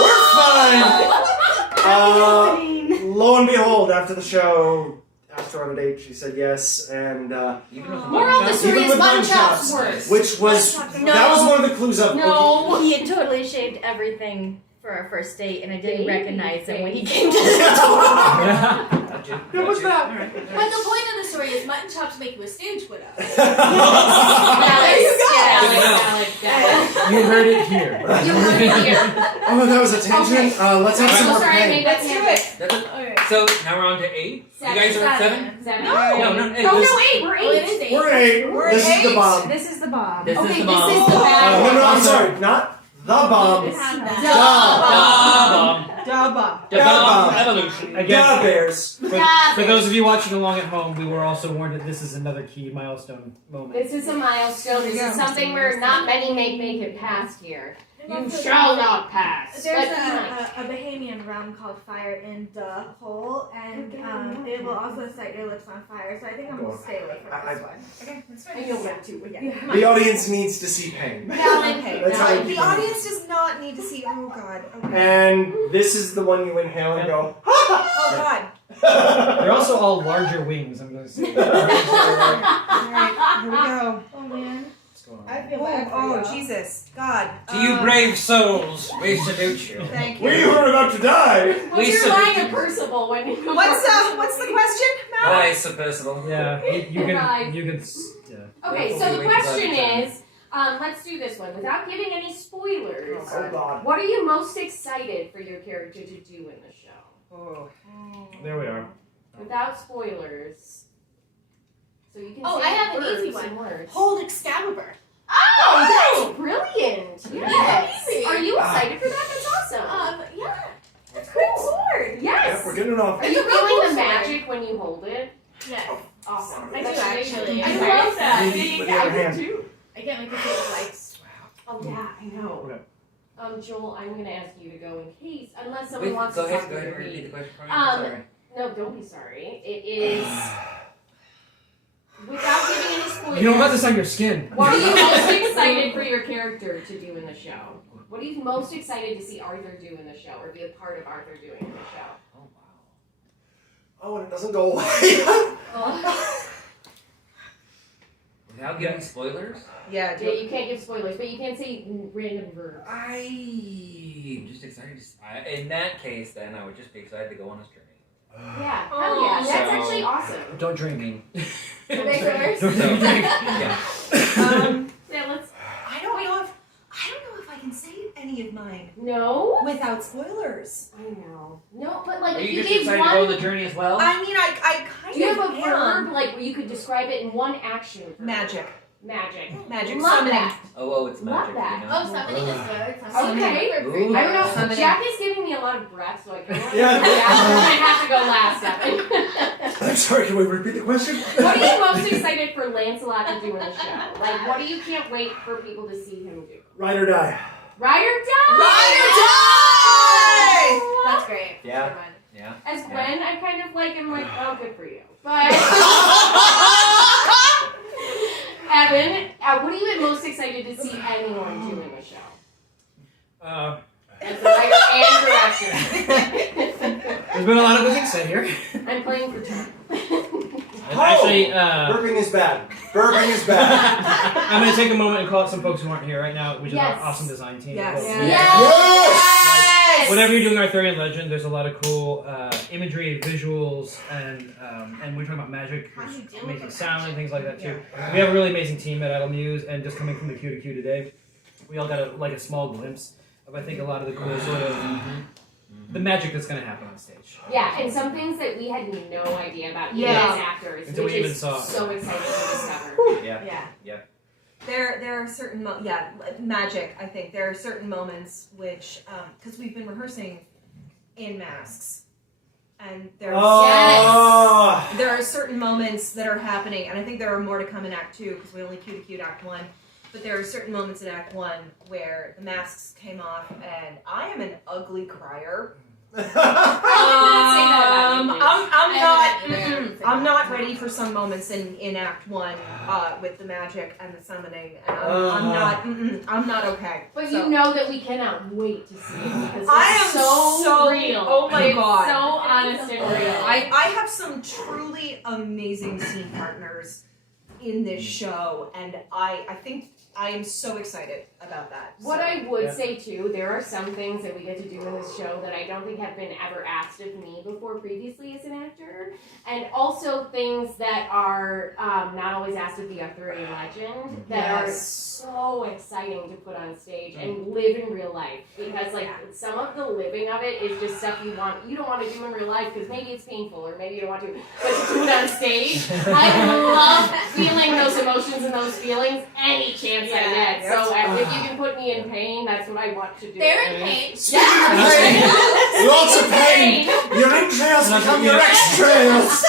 we're fine. Lo and behold, after the show, asked her on a date, she said yes, and Even with the Moral of the story even is with mutton mutton chops chops, worse. which was, that was one of the clues of, No. He had totally shaved everything for our first date, and I didn't recognize him when he Baby came to the door. It was that. But the point of the story is mutton chops make you a stage widow. There you go. You heard it here. You heard it here. Oh, that was a tangent. Let's have I'm some so more sorry I pain. made that Let's do tangent. it. That's it. Okay. So now we're on to 8. You guys are at 7? Seven. No, no, No, this, no, 8. We're Oh, it 8. is 8. We're 8. We're This is eight. the bomb. This is the bomb. this Okay, is the this bomb. is the bad No, no, I'm one. sorry. Not the bomb. We have that. Dubba. The bomb evolution. Again, The Bears. for those of you watching along at home, we were also warned that this is another key milestone moment. This is a milestone. This is something where not many make it past here. You Also, shall not pass. There's But come on. a Bahamian rum called Fire in the Hole, and it will also set your lips on fire, so I think I'm going to stay away from this one. Okay, that's I fine. know that too. Yeah. The audience needs to see pain. Valid. That's how you The keep audience does not need to see. Oh god. Okay. And this is the one you inhale and go, Oh god. They're also all larger wings, I'm going to say. All right, here we go. Oh man, What's going I on? feel bad for you. Oh Jesus. God. To you brave souls, we salute you. Thank we you. were about to die. What's We your salute line you. of Percival when you What's the question, Matt? Hi, Sir Percival. Yeah, you Right. can, yeah. Okay, so the question is, let's do this one. Without giving any spoilers, Oh God. what are you most excited for your character to do in the show? Oh. There we are. Without spoilers. So you can Oh, say I have an verbs easy one. and words. Hold Excalibur. Oh, that's brilliant! Yes. easy. Are you excited for that? That's awesome. Yeah. That's Great cool. sword. Yes. Yep, we're getting it off. Are you It's a real feeling the cool sword. magic when you hold it? Yes. Awesome. I do That's actually. I I love that. With the other hand. too. I can't make it feel like. Oh yeah, I know. Okay. Joel, I'm gonna ask you to go in case, unless someone Wait, wants go to ahead, talk go ahead to and repeat me. the question for me. Um, Sorry. No, don't be sorry. It is without giving any spoilers. You don't have this on your skin. What are you most excited for your character to do in the show? What are you most excited to see Arthur do in the show, or be a part of Arthur doing in the show? Oh, wow. Oh, and it doesn't go away. Without giving spoilers, Yeah. Yeah, you can't give spoilers, but you can say random verbs. I'm just excited to in that case, then I would just be excited to go on this journey. Yeah, hell yeah, that's So- actually awesome. Don't drink. Don't make it worse. Don't So, drink. yeah. Yeah, let's. I don't know if I can say any of mine No. without spoilers. I know. No, but like Are if you you just gave excited one. to go on the journey as well? I mean, I kind Do you of have a am. verb like where you could describe it in one action? Verb? Magic. Magic. Magic. Love Summoning. that. Oh, it's Love magic. that. You know? Oh, summoning is good. Okay. Ooh. I don't know. Summoning. Jack is giving me a lot of breath, so I kind of Yeah. I'm gonna have to go last. Evan. I'm sorry, can we repeat the question? What are you most excited for Lancelot to do in the show? Like, what do you can't wait for people to see him do? Ride or die. Ride or die. Ride or die! That's great. Yeah. Good one. Yeah. As Gwen, I kind of like am like, oh, good for you. But Evan, what are you most excited to see anyone do in the show? As the writer and director. There's been a lot of good things said here. I'm playing for time. Actually, burping is bad. Burping is bad. I'm going to take a moment and call out some folks who aren't here right now, which is Yes. our awesome design team. Yes. Yes! Whatever you're doing Arthurian Legend, there's a lot of cool imagery, visuals, and we're talking about magic, How do you deal making with sound and things like that too. Yeah. We have a really amazing team at Muse, and just coming from the Q to Q today, we all got a small glimpse of I think a lot of the cool sort of the magic that's going to happen on stage. Yeah, and some things that we had no idea about even Yeah. as actors, Until which we even is saw it. so exciting to discover. Yeah. There are certain magic. I think there are certain moments which because we've been rehearsing in masks, and there are certain moments that are happening, and I think there are more to come in Act 2 because we only Q'd Act 1. But there are certain moments in Act 1 where the masks came off, and I am an ugly crier. I'm not ready for some moments in Act 1 with the magic and the summoning, and I'm not okay. But So- you know that we cannot wait to see it because it's I am so real. Oh my It's God. so honest and real. I have some truly amazing scene partners in this show, and I think I am so excited about that. What So- I would say too, there are some things that we get to do in this show that I don't think have been ever asked of me before previously as an actor, and also things that are not always asked of the Arthurian legend that are so exciting to put on stage and live in real life, because like some of the living of it is just stuff you don't want to do in real life because maybe it's painful or maybe you don't want to, but to do it on stage, I love feeling those emotions and those feelings any chance I get. So if you can put me in pain, that's what I want to do. They're in pain. Lots of pain. Your entrails become your extrails.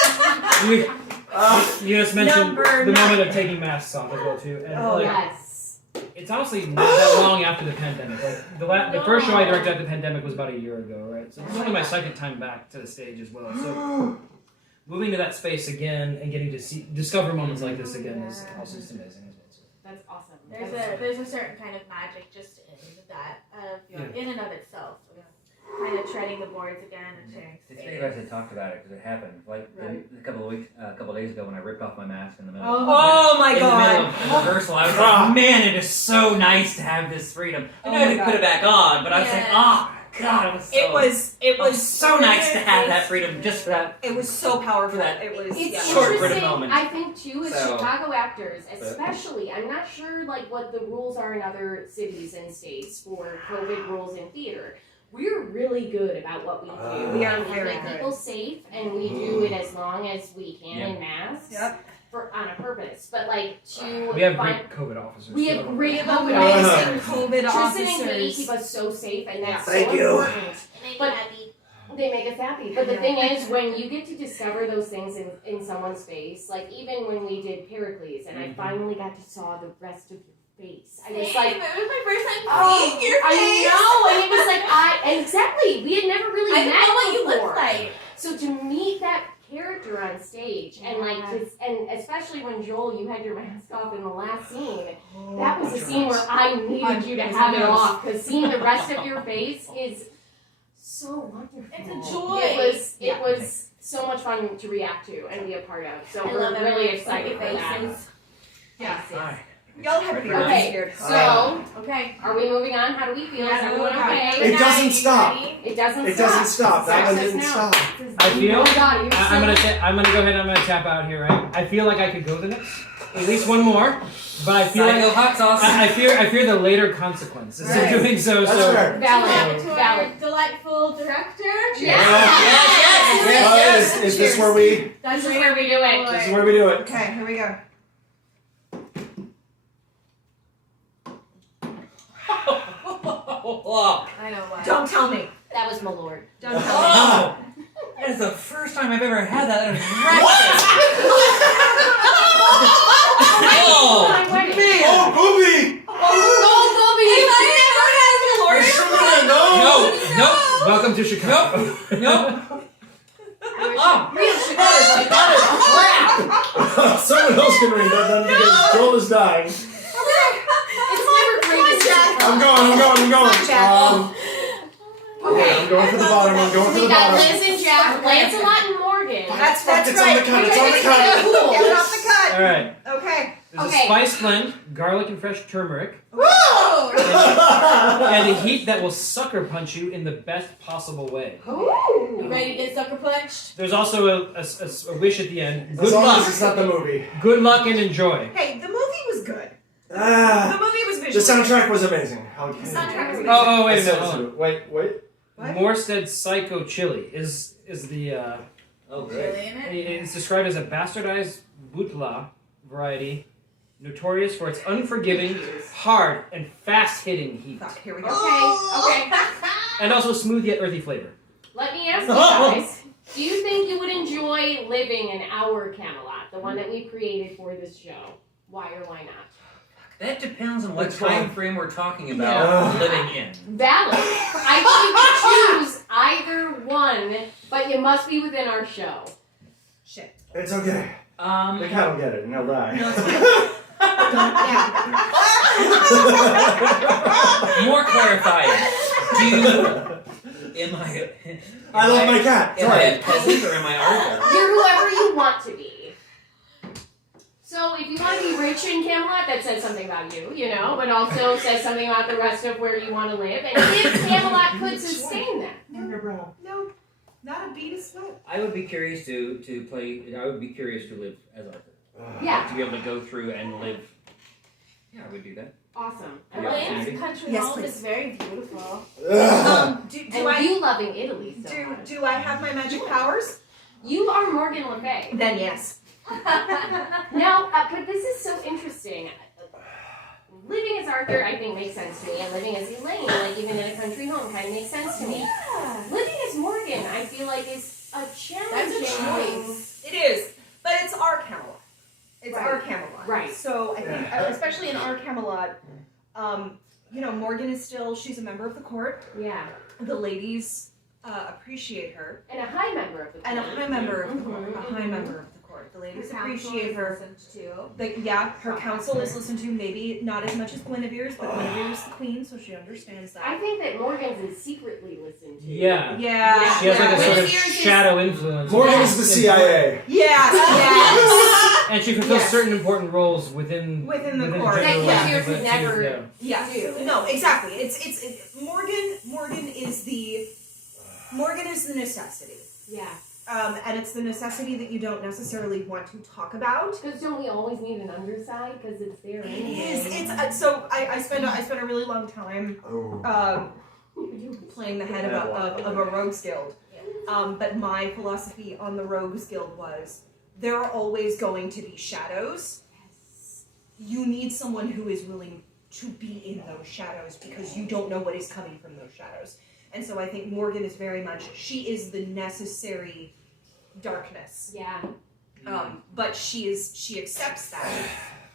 You just mentioned Number the 9. moment of taking masks off as well too, and Oh, like, Yes. it's honestly not that long after the pandemic. Like the first show I directed after the pandemic was about a year ago, right? So it's only my second time back to the stage as well. So moving to that space again and getting to discover moments like this again is also just amazing as well. So. That's awesome. There's a certain kind of magic just in that in and of itself. Kind of treading the boards again and sharing The space. three of us had talked about it because it happened. Like a couple of days ago when I ripped off my mask in the middle. Oh my in the middle God! of rehearsal, I was like, man, it is so nice to have this freedom. I know I didn't put it back on, but I was like, oh God, it was so nice to have that freedom just for that. It was so powerful. That- It was It's Short, brief interesting, moment. I think too, as So- Chicago actors, especially, I'm not sure like what the rules are in other cities and states for COVID rules in theater. We're really good about what we do. We are And very keep good. people safe, and we do it as long as we can in masks. Yep. On a purpose, but like to We have find, great COVID officers. we have great COVID Amazing officers. COVID Tristan and Katie officers. keep us so safe, and that's Thank so you. important. Make But- me happy. They make us happy. But the thing is, when you get to discover those things in someone's face, like even when we did Pericles, and I finally got to saw the rest of your face, I was like, it was my first time oh, seeing your I face. know, and it was like, and exactly, we had never really I met didn't know what you before. looked like. So to meet that character on stage, and like, and especially when Joel, you had your mask off in the last scene, that was a scene where I needed you to have it off, because seeing the rest of your face is so wonderful. It's a joy. It was so much fun to react to and be a part of. So I we're love really everyone's excited for that. faces. Yeah. Hi. Y'all have to be Okay, scared. so Okay. are we moving on? How do we feel? Is everyone okay? It doesn't stop. It doesn't It stop. doesn't stop. That one Says didn't no. stop. I feel. Oh my God, you're I'm gonna go ahead and I'm gonna tap out here, right? I feel like I could go the next, at least one more, but I feel Psycho like hot sauce. I fear the later consequences Right. of doing so. That's So fair. valid. To our Valid. delightful director. Yes. Is this where we? This is where we do it. This is where we do it. Okay, here we go. Oh, I know why. Don't tell me. That was my lord. Don't tell me. oh. That is the first time I've ever had that. That is Oh, oh. my wedding. Oh, Booby! No. welcome to Chicago. No. Real Chicago. Someone else can read that then because Joel is done. I'm going. Okay. I'm going for the bottom. I'm going for We the got bottom. Liz and Jack, Lancelot and Morgan. That's It's on the right. cut. It's We're on the gonna cut. get it. Get it off the cut. All right. Okay. There's Okay. a spice blend, garlic and fresh turmeric, Whoa! and a heat that will sucker punch you in the best possible way. You ready to get sucker punched? There's also a wish at the end. Good As long as luck. it's not the movie. Good luck and enjoy. Hey, the movie was good. The Ah, movie was the visual. soundtrack was amazing. Okay. The soundtrack was amazing. Oh, wait a I said minute. Hold on. so. Wait. What? Morsted Psycho Chili is the Oh, great. Chili in it? it's described as a bastardized butla variety, notorious for its unforgiving, hard, and fast-hitting heat, Fuck, here we go. Okay. and also smooth yet earthy flavor. Let me ask you guys. Do you think you would enjoy living in our Camelot, the one that we created for this show? Why or why not? That depends on what Which one? time frame we're talking about living in. Valid. I think you could choose either one, but you must be within our show. Shit. It's okay. The cat will get it and he'll die. More clarifying. Am I love my cat. Am I a Sorry. peasant or am I Arthur? You're whoever you want to be. So if you want to be rich in Camelot, that says something about you, you know, but also says something about the rest of where you want to live. And if Camelot could sustain that. No, not a bead of sweat. I would be curious to play. I would be curious to live as Arthur. Yeah. To be able to go through and live. Yeah, I would do that. Awesome. The opportunity. Elaine's country Yes, home please. is very beautiful. Do And you loving Italy so do much. do I have my magic powers? You are Morgan Le Fay. Then yes. Now, but this is so interesting. Living as Arthur, I think, makes sense to me, and living as Elaine, like even in a country home, kind of makes sense to me. Yeah. Living as Morgan, I feel like is a challenging choice. It is, but it's our Camelot. It's Right. our Camelot. Right. So I think, especially in our Camelot, Morgan is still, she's a member of the court. Yeah, The ladies appreciate her. and a high member of the And a court. high member of the Mhm, court. A high mhm. member of the court. The ladies Her counsel appreciate is her. listened to. Her counsel is listened to, maybe not as much as Guinevere's, but Guinevere's the queen, so she understands I that. think that Morgan's is secretly listened to. Yeah. Yeah. She has like a sort of Guinevere's is- shadow influence. Morgan is the CIA. Yes. And she fulfills Yes. certain important roles within Within the general court. That election, Guinevere but could she's, never- yeah. Yes. do. No, exactly. It's Morgan is the necessity. Yeah. And it's the necessity that you don't necessarily want to talk about. Because don't we always need an underside? Because it's there It anyway. is. It's so I spent a really long time Oh. playing the head of a rogues guild. But my philosophy on the rogues guild was there are always going to be shadows. You need someone who is willing to be in those shadows because you don't know what is coming from those shadows. And so I think Morgan is very much, she is the necessary darkness. Yeah. But she accepts that.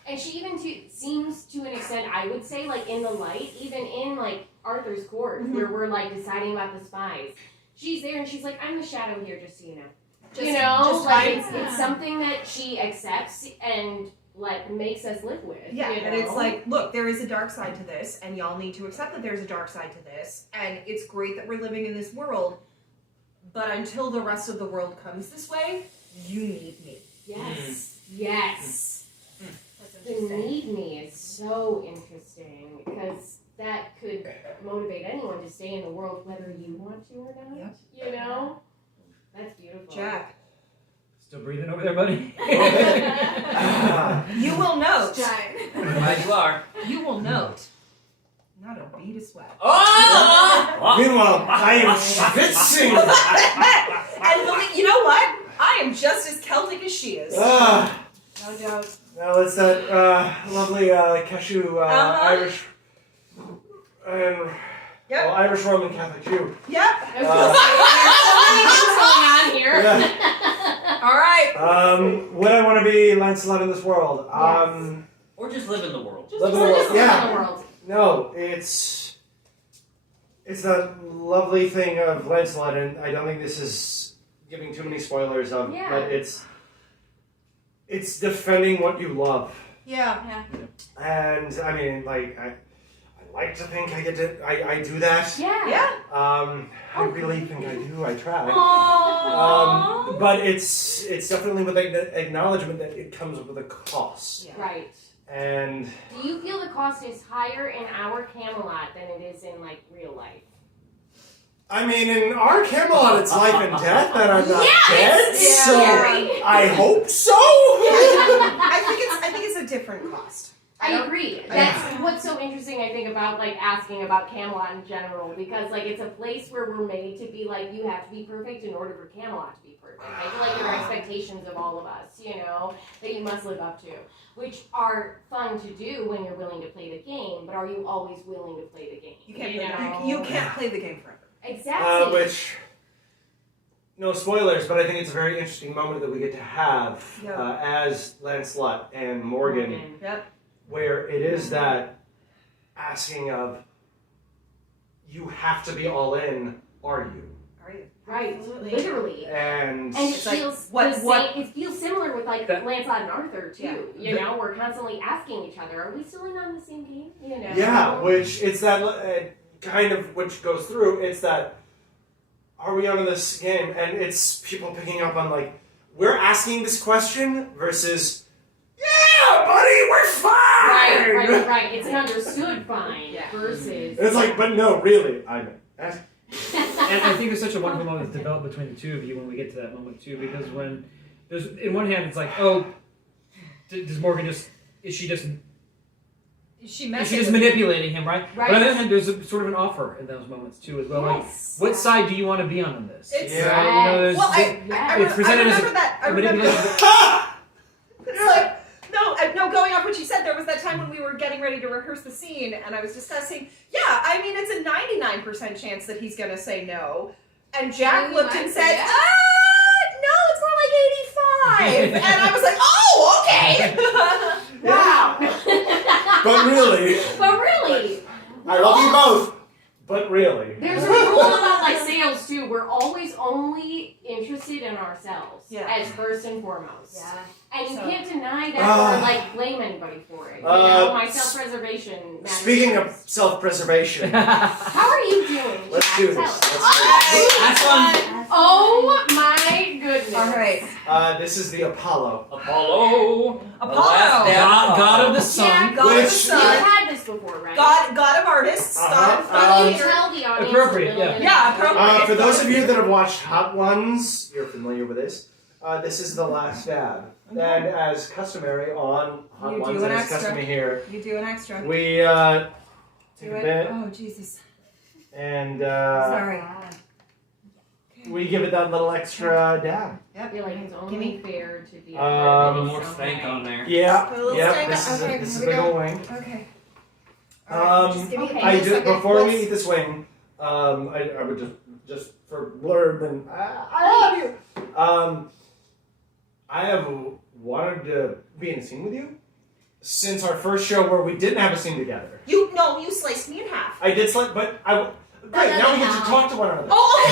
And she even seems to an extent, I would say, like in the light, even in like Arthur's court, Mhm. where we're like deciding about the spies. She's there and she's like, I'm the shadow here, just so you know. Just- you know, just like hide. it's something that she accepts and like makes us live with. Yeah, you and it's know? like, look, there is a dark side to this, and y'all need to accept that there's a dark side to this, and it's great that we're living in this world, but until the rest of the world comes this way, you need me. Yes. Yes. That's The interesting. need me is so interesting because that could motivate anyone to stay in the world whether you want to or not. Yep. You know? That's beautiful. Jack, Still breathing over there, buddy? you will note, Giant. Glad you are. you will note, not a bead of sweat. Oh! Meanwhile, I am schwitzing. And you know what? I am just as Celtic as she is. No doubt. Now it's that lovely cashew Irish and Yep. Irish Roman Catholic Jew. Yep. I was gonna say, there's so many things going on here. Yeah. All right. Would I want to be Lancelot in this world? Or just live in the world. Live in the We're world. just living Yeah. in the world. No, it's that lovely thing of Lancelot, and I don't think this is giving too many spoilers of, Yeah. but it's defending what you love. Yeah. And I mean, like, I like to think I do that. Yeah. I really think I do. I try. Aww. But it's definitely with the acknowledgement that it comes with a cost. Yeah. Right. And Do you feel the cost is higher in our Camelot than it is in like real life? I mean, in our Camelot, it's life and death that I'm not dead. it's So scary. I hope so. I think it's a different cost. I agree. That's what's so interesting, I think, about like asking about Camelot in general, because like it's a place where we're made to be like, you have to be perfect in order for Camelot to be perfect. I feel like there are expectations of all of us, you know, that you must live up to, which are fun to do when you're willing to play the game. But are you always willing to play the game? You can't play the game forever. Exactly. Which, no spoilers, but I think it's a very interesting moment that we get to have as Lancelot and Morgan. Yep. Where it is that asking of, you have to be all in, are you? Are you? Right, Absolutely. literally. And And it It's like, feels it feels similar with like Lancelot and Arthur too. Yeah. You know, we're constantly asking each other, are we still in on the same game? You know. yeah, which it's that kind of which goes through. It's that, are we on this game? And it's people picking up on like, we're asking this question versus, yeah, buddy, we're fine. Right. It's an understood fine versus. It's like, but no, really, I'm. And I think there's such a wonderful moment that's developed between the two of you when we get to that moment too, because when there's in one hand it's like, oh, does Morgan is she just manipulating him, right? But on the other hand, there's a sort of an offer in those moments too as well. Yes. Like, what side do you want to be on in this? It's Yes. You know, there's well, it's presented as I a remember manipulation. It's like, no, going off what you said, there was that time when we were getting ready to rehearse the scene, and I was discussing, I mean, it's a 99% chance that he's going to say no. And Jack looked and said, no, it's more like 85. And I was like, oh, okay. Wow. But really, I love you both. But really, There's a rule about like sales too. We're always only interested in ourselves as first and foremost. Yeah. And you can't deny that or like blame anybody for it. You know, my self-preservation matters. Speaking of self-preservation, how are you doing? let's Jack? do Tell this. us. That's one. Oh my goodness! All right. This is the Apollo. Apollo. Apollo. God of the sun. Yeah, God of the Which- sun. You've had this before, right? God of artists. God of Can you theater. tell the audience Appropriate, a little yeah. bit Yeah, about appropriate. For those of you that have watched Hot Ones, you're familiar with this. This is the last dab. And as customary on Hot You Ones, do an and as extra. customary here, You do an extra. we take Do a it. bit Oh, Jesus. and Sorry. we give it that little extra dab. I feel like it's only Gimme. fair to be More stank on there. Yeah, Put a little yeah. stank This on- is okay, this is here a we big go. old wing. Okay. All right, just give me Okay. I a do second. before we Let's- eat this wing. I would just for blurb and I love you. I have wanted to be in a scene with you since our first show where we didn't have a scene together. You sliced me in half. I did but great. Now we get to talk to one another. Oh,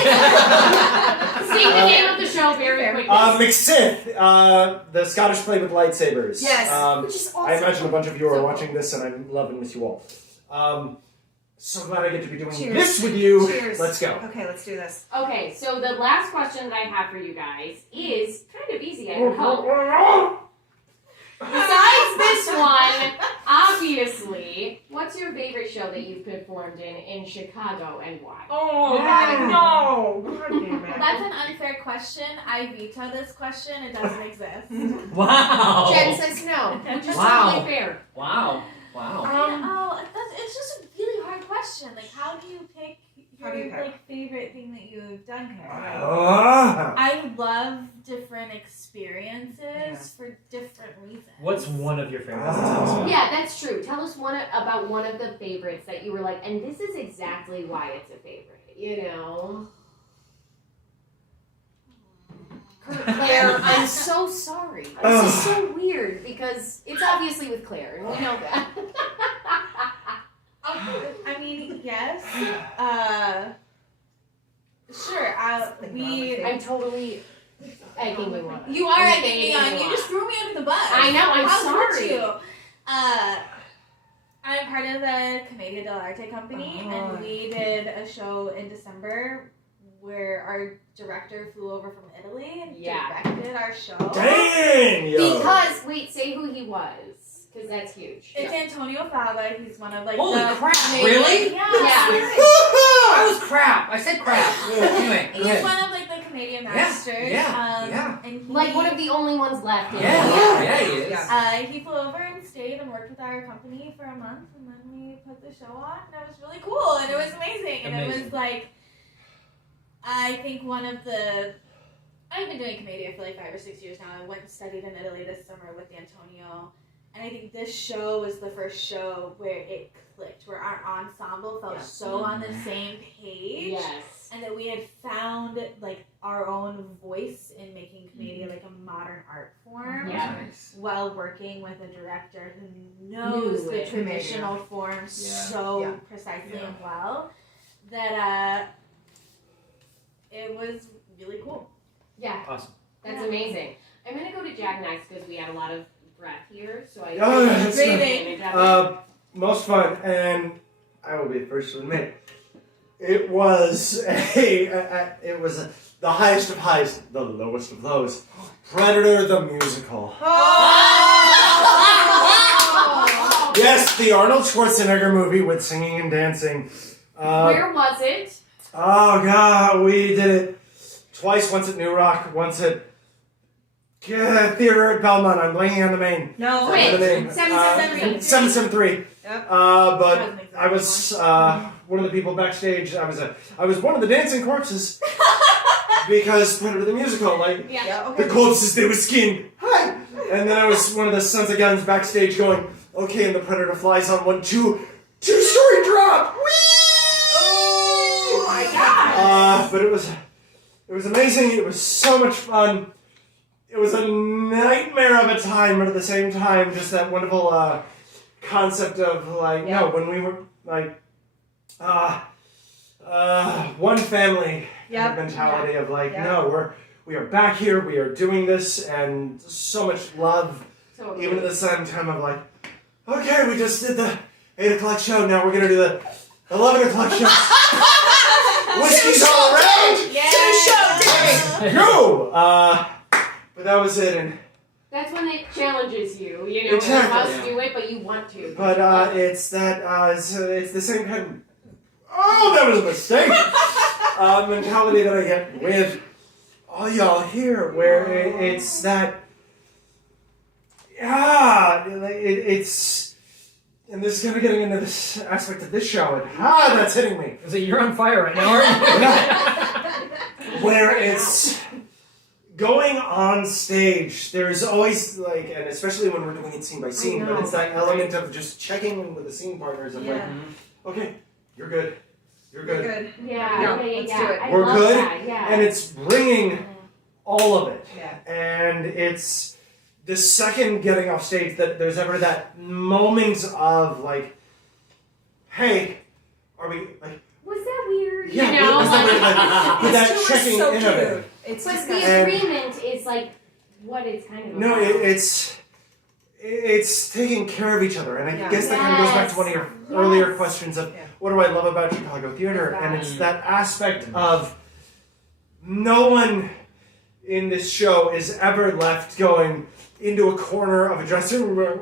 State the name of the show very quickly. McSith, the Scottish play with lightsabers. Yes, which is awesome. I imagine a bunch of you are So watching this, and I love and miss you all. So glad I get to be doing Cheers. this with you. Cheers. Let's go. Okay, let's do this. Okay, so the last question that I have for you guys is kind of easy, I would hope. Besides this one, obviously, what's your favorite show that you've performed in Chicago and why? Oh, no. God damn it. That's an unfair question. I veto this question. It doesn't exist. Wow. Jen says no, which is Wow. totally fair. Wow. It's just a really hard question. Like, how do you pick How do you your pick? like favorite thing that you've done here? Ah. I love different experiences for different reasons. What's one of your favorites? Ah. Yeah, that's true. Tell us about one of the favorites that you were like, and this is exactly why it's a favorite, you know? Claire, I'm so sorry. This is so weird because it's obviously with Claire, and we know that. I mean, yes. Sure. I'm totally egging you on. You are I'm egging me on. You just threw me under the bus. I know. I'm How sorry. could you? I'm part of the Commedia dell'arte company, and we did a show in December where our director flew over from Italy and directed our show. Dang! Yo. Because, wait, say who he was, because that's huge. It's Antonio Fava. He's one of like Holy the crap! Canadian- Really? Yeah. I was crap. I said crap. Anyway, go He's ahead. one of like the Canadian masters. yeah. And he, Like one of the only ones left. In Yeah, he is. he flew over and stayed and worked with our company for a month, and then we put the show on, and it was really cool, and it was amazing. And it was like, I think I've been doing Commedia for like 5 or 6 years now. I went and studied in Italy this summer with Antonio, and I think this show was the first show where it clicked, where our ensemble felt so on the same page. Yes. And that we had found like our own voice in making Commedia like a modern art form, while working with a director who knows the traditional form so precisely and well that it was really cool. Yeah. Awesome. That's amazing. I'm gonna go to Jack next because we had a lot of breath here, so I that's image of it. Most fun, and I will be the first to admit, it was the highest of highs, the lowest of lows. Predator the musical. Yes, the Arnold Schwarzenegger movie with singing and dancing. Where was it? Oh God, we did it twice. Once at New Rock, once at Theater at Belmont. I'm blanking on the name. No. Wait, The name. 773. 773. Yep. But I was one of the people backstage. I was one of the dancing corpses because Predator the musical, like the corpses they were skinned. Hi. And then I was one of the Sons of Guns backstage going, okay, and the Predator flies on 1, 2-story drop. Whee! Oh my God. But it was amazing. It was so much fun. It was a nightmare of a time, but at the same time, just that wonderful concept of like, no, when we were like, one family kind of mentality of like, no, we are back here, we are doing this, and so much love. So even at the same time of like, okay, we just did the 8 o'clock show, now we're gonna do the 11 o'clock show. Whiskey's all around. Go! But that was it, and that's when it challenges you. You know, Exactly. you must do it, but you want to. but it's that it's the same kind of that was a mistake mentality that I get with all y'all here, where it's that it's. And this is kind of getting into this aspect of this show, and that's hitting me. Is it you're on fire right now, aren't you? Where it's going on stage, there's always like, and especially when we're doing it scene by scene, but it's that element of just checking in with the scene partners of like, okay, you're good, you're good, Yeah, let's do it. I we're love good, that, yeah. and it's bringing all of it, Yeah. and it's the second getting off stage that there's ever that moment of like, hey, are we like? Was that weird? Yeah, you know, was that weird? Like, with that It's checking so in cute. of it. It's but just the And- agreement is like what it's kind of No, about. it's taking care of each other, and I guess that kind of goes back to one of your Yes. earlier questions of what do I love about Chicago theater, and it's that aspect of no one in this show is ever left going into a corner of a dressing room.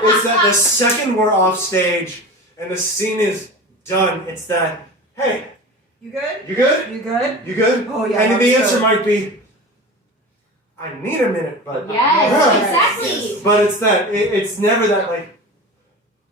It's that the second we're off stage and the scene is done, it's that, hey, You good? you good? You good? You good? Oh, yeah, And I'm the good. answer might be, I need a minute, but Yes, exactly. But it's that it's never that like,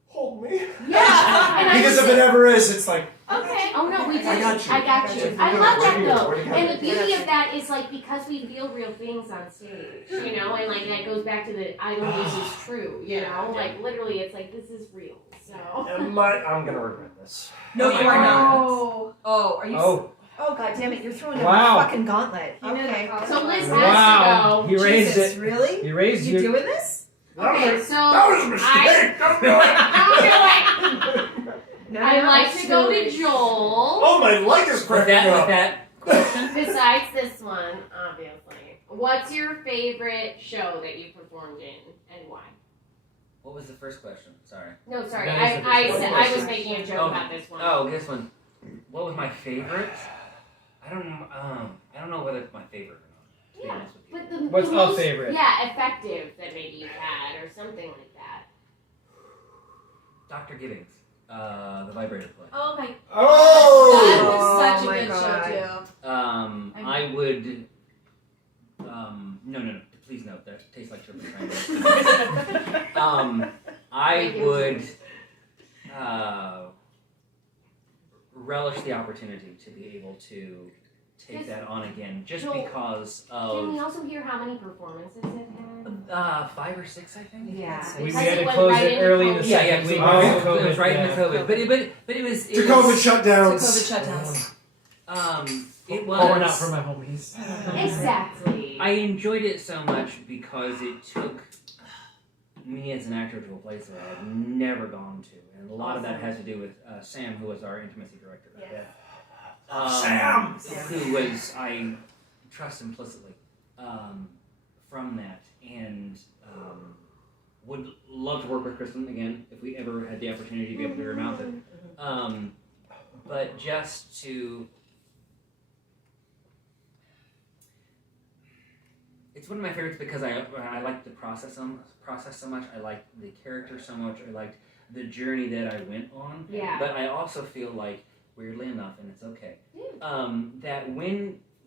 hold me. Yeah. And Because if it ever is, it's like, okay. Oh no, we did. I got you. I got you. I Good. love that We're though. together. And the beauty of that is like because we feel real things on stage, you know, and like that goes back to the I know this is true, you know, like literally it's like this is real. So. I'm gonna regret this. No, you are Oh. not. Oh, are you? Oh, Oh, God damn it! You're throwing Wow. a fucking gauntlet. Okay. So Liz has wow. to He go. raised Jesus, it. really? He raised You you. doing this? Okay, so That was a mistake. Don't do it. Don't do it. No, I'd like let's to go do to it. Joel. Oh, my leg is With cracking up. that question. Besides this one, obviously. What's your favorite show that you performed in and why? What was the first question? Sorry. No, sorry. That is the I first said I was question. making a joke about this one. Oh, this one. What was my favorite? I don't know whether it's my favorite or not. To be Yeah, honest with you. but the What's the a most, favorite? Yeah, effective that maybe you had or something like that. Dr. Giddings, the vibrator play. Oh my. Oh! That was such Oh a my good God. show too. I would. No. Please note that tastes like sugar triangle. I would relish the opportunity to be able to take that on again, just Joel, because Can we of also hear how many performances it had? 5 or 6, I think. Yeah. We Because had it to went close right it into early in the COVID. second week. Oh, because of it was COVID, right yeah. into COVID, but it was To COVID shutdowns. COVID shutdowns. It was. Or not for my homies. Exactly. I enjoyed it so much because it took me as an actor to a place that I had never gone to, and a lot of that has to do with Sam, who was our intimacy director. Sam! Who was, I trust implicitly from that, and would love to work with Kristen again if we ever had the opportunity to be able to remount it. But just to. It's one of my favorites because I like the process so much. I liked the character so much. I liked the journey that I went on. Yeah. But I also feel like, weirdly enough, and it's okay, that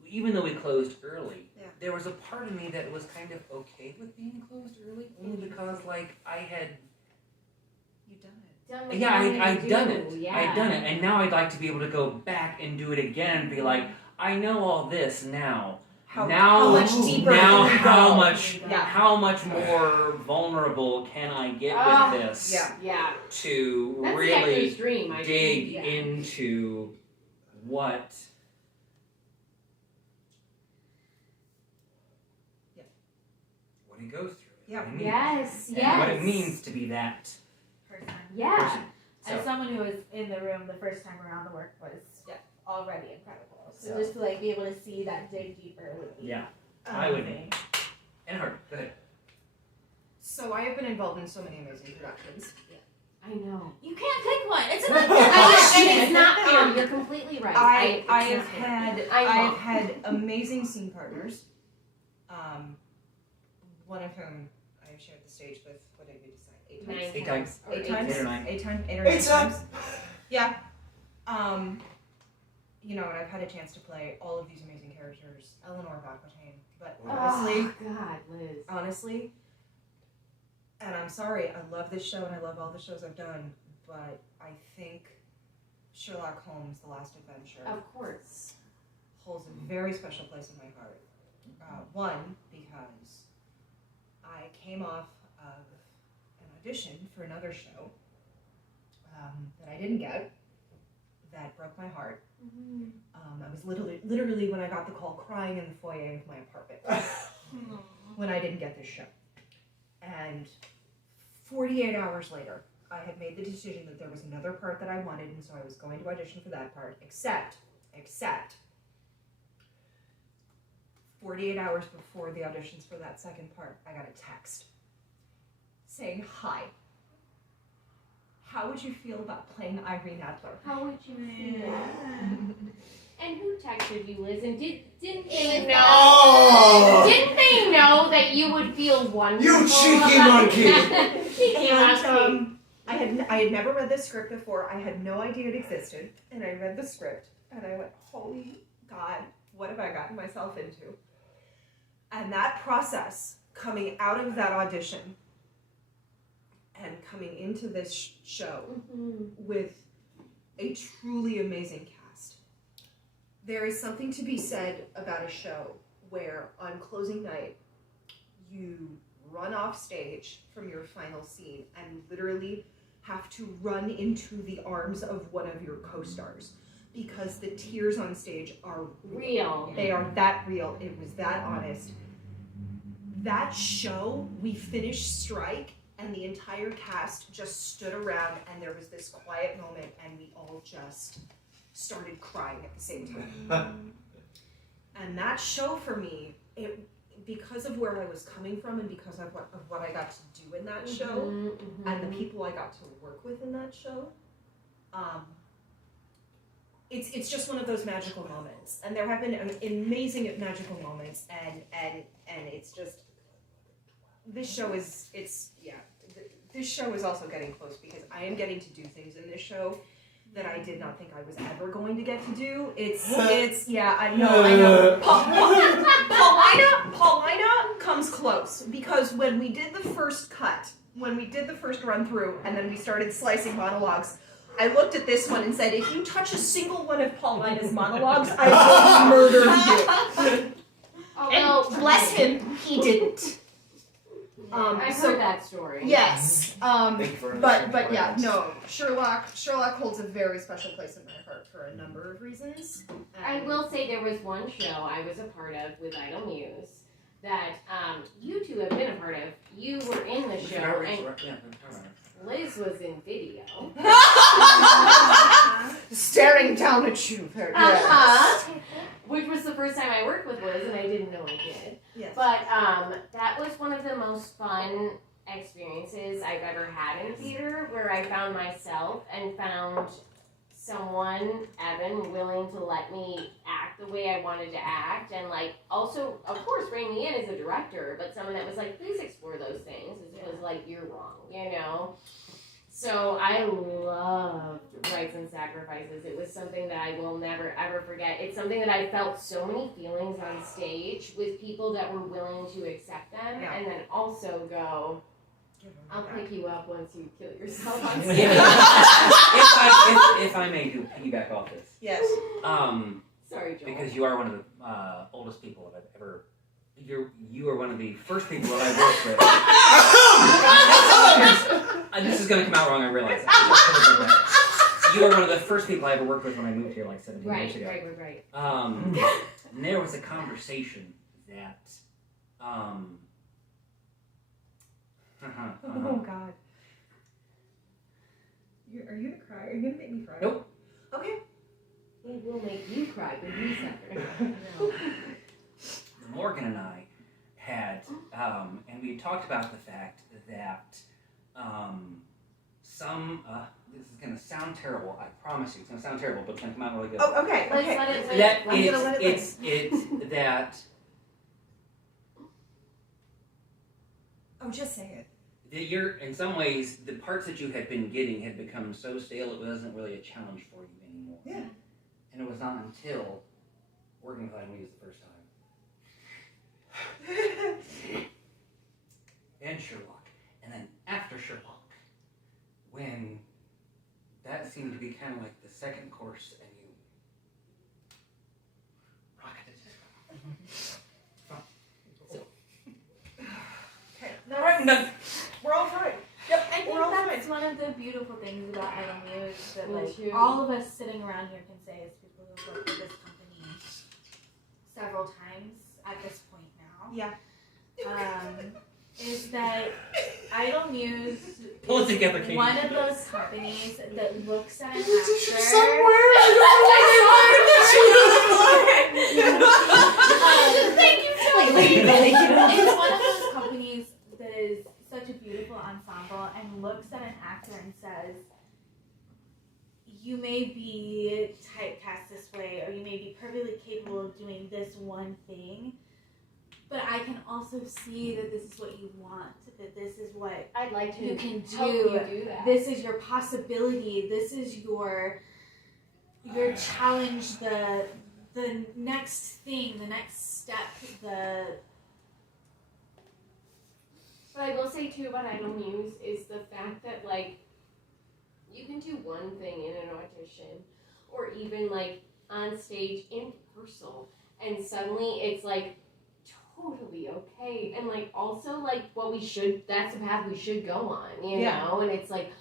even though we closed early, there was a part of me that was kind of okay with being closed early, only because I had. You've done it. I'd done it. Yeah. I'd done it, and now I'd like to be able to go back and do it again and be like, I know all this now. How much deeper Now, can you how go? much? Yeah. How much more vulnerable can I get with this? Yeah. To That's the really actor's dream, I dig think. into what. What he goes through. Yeah. What it means. Yes. And what it means to be that. Person. Yeah. person. As So, someone who was in the room the first time around, the work was already incredible. So So- just to be able to see that dig deeper would be yeah, I would. amazing. And her. Go ahead. So I have been involved in so many amazing productions. I know. You can't pick one. It's about And it's not fair. You're completely right. I it's have not fair. had I I know. have had amazing scene partners. One of whom I have shared the stage with. What did we decide? 8 times. 9 8 times. 8 times. 8 or 9. 8 times. 8 or 9 Eight times. times. Yeah. You know, and I've had a chance to play all of these amazing characters. Eleanor of Aquitaine. But honestly, Oh, God, Liz. honestly, and I'm sorry, I love this show and I love all the shows I've done, but I think Sherlock Holmes: The Last Adventure Of course. holds a very special place in my heart. One, because I came off of an audition for another show that I didn't get, that broke my heart. I was literally when I got the call crying in the foyer of my apartment when I didn't get this show. And 48 hours later, I had made the decision that there was another part that I wanted, and so I was going to audition for that part, except 48 hours before the auditions for that second part, I got a text saying, "Hi. How would you feel about playing Irene Adler?" How would you feel? And who texted you, Liz? And didn't they was know? Oh! Didn't they know that you would feel wonderful? You cheeky about monkey! it? Cheeky And monkey. I had never read this script before. I had no idea it existed, and I read the script, and I went, "Holy God, what have I gotten myself into?" And that process, coming out of that audition and coming into this show with a truly amazing cast. There is something to be said about a show where on closing night you run off stage from your final scene and literally have to run into the arms of one of your co-stars because the tears on stage are Real. They are that real. It was that honest. That show, we finished strike and the entire cast just stood around and there was this quiet moment and we all just started crying at the same time. And that show for me, because of where I was coming from and because of what I got to do in that show and the people I got to work with in that show, it's just one of those magical moments. And there have been amazing magical moments, and it's just this show is this show is also getting close because I am getting to do things in this show that I did not think I was ever going to get to do. It's yeah, I know. Paulina comes close because when we did the first cut, when we did the first run through, and then we started slicing monologues, I looked at this one and said, if you touch a single one of Paulina's monologues, I will murder you. And bless him, he didn't. I've heard that story. Yes. But yeah, no. no. Sherlock holds a very special place in my heart for a number of reasons. I will say there was one show I was a part of with Idle Muse that you two have been a part of. You were in the show, and Liz was in video. Staring down at you. Which was the first time I worked with Liz, and I didn't know I did. Yes. But that was one of the most fun experiences I've ever had in theater, where I found myself and found someone, Evan, willing to let me act the way I wanted to act, and like also, of course, bring me in as a director, but someone that was like, please explore those things. It was like, you're wrong, you know? So I loved Rights and Sacrifices. It was something that I will never, ever forget. It's something that I felt so many feelings on stage with people that were willing to accept them, and then also go, I'll pick you up once you kill yourself on stage. if I may do piggyback off this. Yes. Sorry, Joel. Because you are one of the oldest people that I've ever. You are one of the first people that I worked with. And this is going to come out wrong, I realize. You are one of the first people I ever worked with when I moved here like 17 years ago. Right. And there was a conversation that. Oh God. Are you gonna cry? Are you gonna make me cry? Nope. Okay. It will make you cry, but you suffer. Morgan and I had, and we talked about the fact that this is going to sound terrible, I promise you, it's going to sound terrible, but it's going to come out really good. Oh, okay. Let's Okay. let it That I'm gonna let it it's that Oh, just say it. you're, in some ways, the parts that you had been getting had become so stale it wasn't really a challenge for you anymore. Yeah. And it was not until working with Idle Muse the first time. And Sherlock. And then after Sherlock, when that seemed to be kind of like the second course and you rocketed it. Okay. All right, I'm done. We're all fine. Yep, I think We're all that's one of the beautiful things about Idle Muse that Me like too. all of us sitting around here can say as people who've worked with this company several times at this point now. Yeah. Is that Idle Muse Pull it is together, Katie. one of those companies that looks at an actor. Thank you so much. It's one of those companies that is such a beautiful ensemble and looks at an actor and says, you may be typecast this way, or you may be perfectly capable of doing this one thing, but I can also see that this is what you want, that this is what I'd like to you can help do. you do that. This is your possibility. This is your challenge, the next thing, the next step, What I will say too about Idle Muse is the fact that like you can do one thing in an audition or even like on stage in rehearsal and suddenly it's like totally okay and like also like that's the path we should go on, you know, and it's like,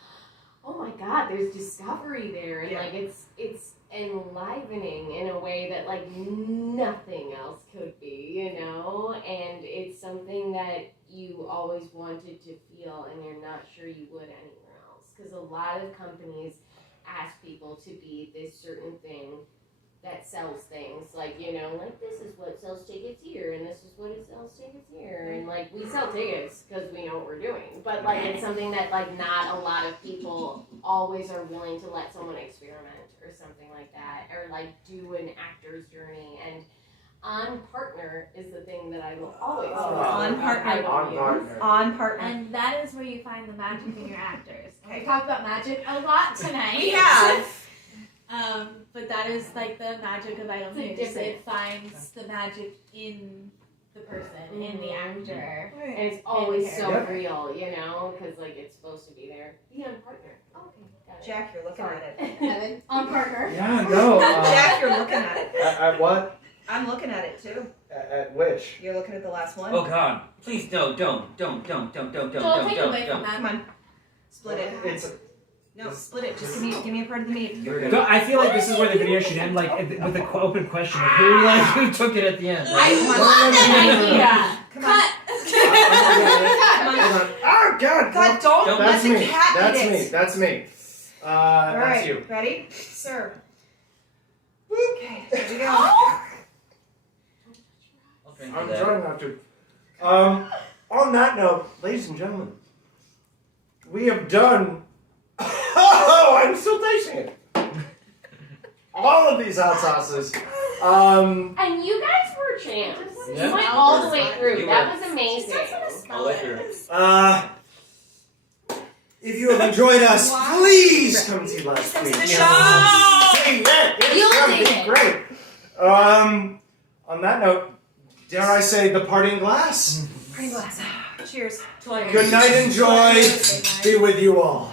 oh my God, there's discovery there and like it's enlivening in a way that like nothing else could be, you know, and it's something that you always wanted to feel and you're not sure you would anywhere else, because a lot of companies ask people to be this certain thing that sells things, like, you know, like this is what sells tickets here, and this is what it sells tickets here, and like we sell tickets because we know what we're doing, but like it's something that like not a lot of people always are willing to let someone experiment or something like that, or like do an actor's journey, and on partner is the thing that I will always On partner. I will On use. partner. On partner. And that is where you find the magic in your actors. Okay. We talked about magic a lot tonight. We have. But that is like the magic of Idol It's News. different. It finds the magic in the person, in the actor. And it's always so Yep. real, you know, because like it's supposed to be there. Be on partner. Okay, got it. Jack, you're looking Sorry. at it. Evan, on partner. Yeah, no. Jack, you're looking at it. At what? I'm looking at it too. At which? You're looking at the last one. Oh God! Please don't. Don't take away from that. Come on. Split it. It's No, split it. Just give me a part of the meat. So I feel like this is where the video should end, like with an open question of who took it at the end. I love that idea. Come on. Hold on. Oh God! God, don't That's let the me. cat That's eat me. it. That's me. All That's right. you. Ready? Serve. Okay. There we go. I'll drink I'm to that. trying not to. On that note, ladies and gentlemen, we have done. Oh, I'm still tasting it. All of these hot sauces. And you guys were champs. Yeah. You went all the way through. You That were. was amazing. I'll let you. If you have enjoyed us, please come see Last Queen. to the Yes. show. Dang that! It's You'll gonna dig be it. great. On that note, dare I say the parting glass? Parting glass. Cheers. Good night and joy be with you all.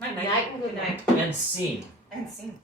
Night, night. Night and good Good night. night. And scene. And scene.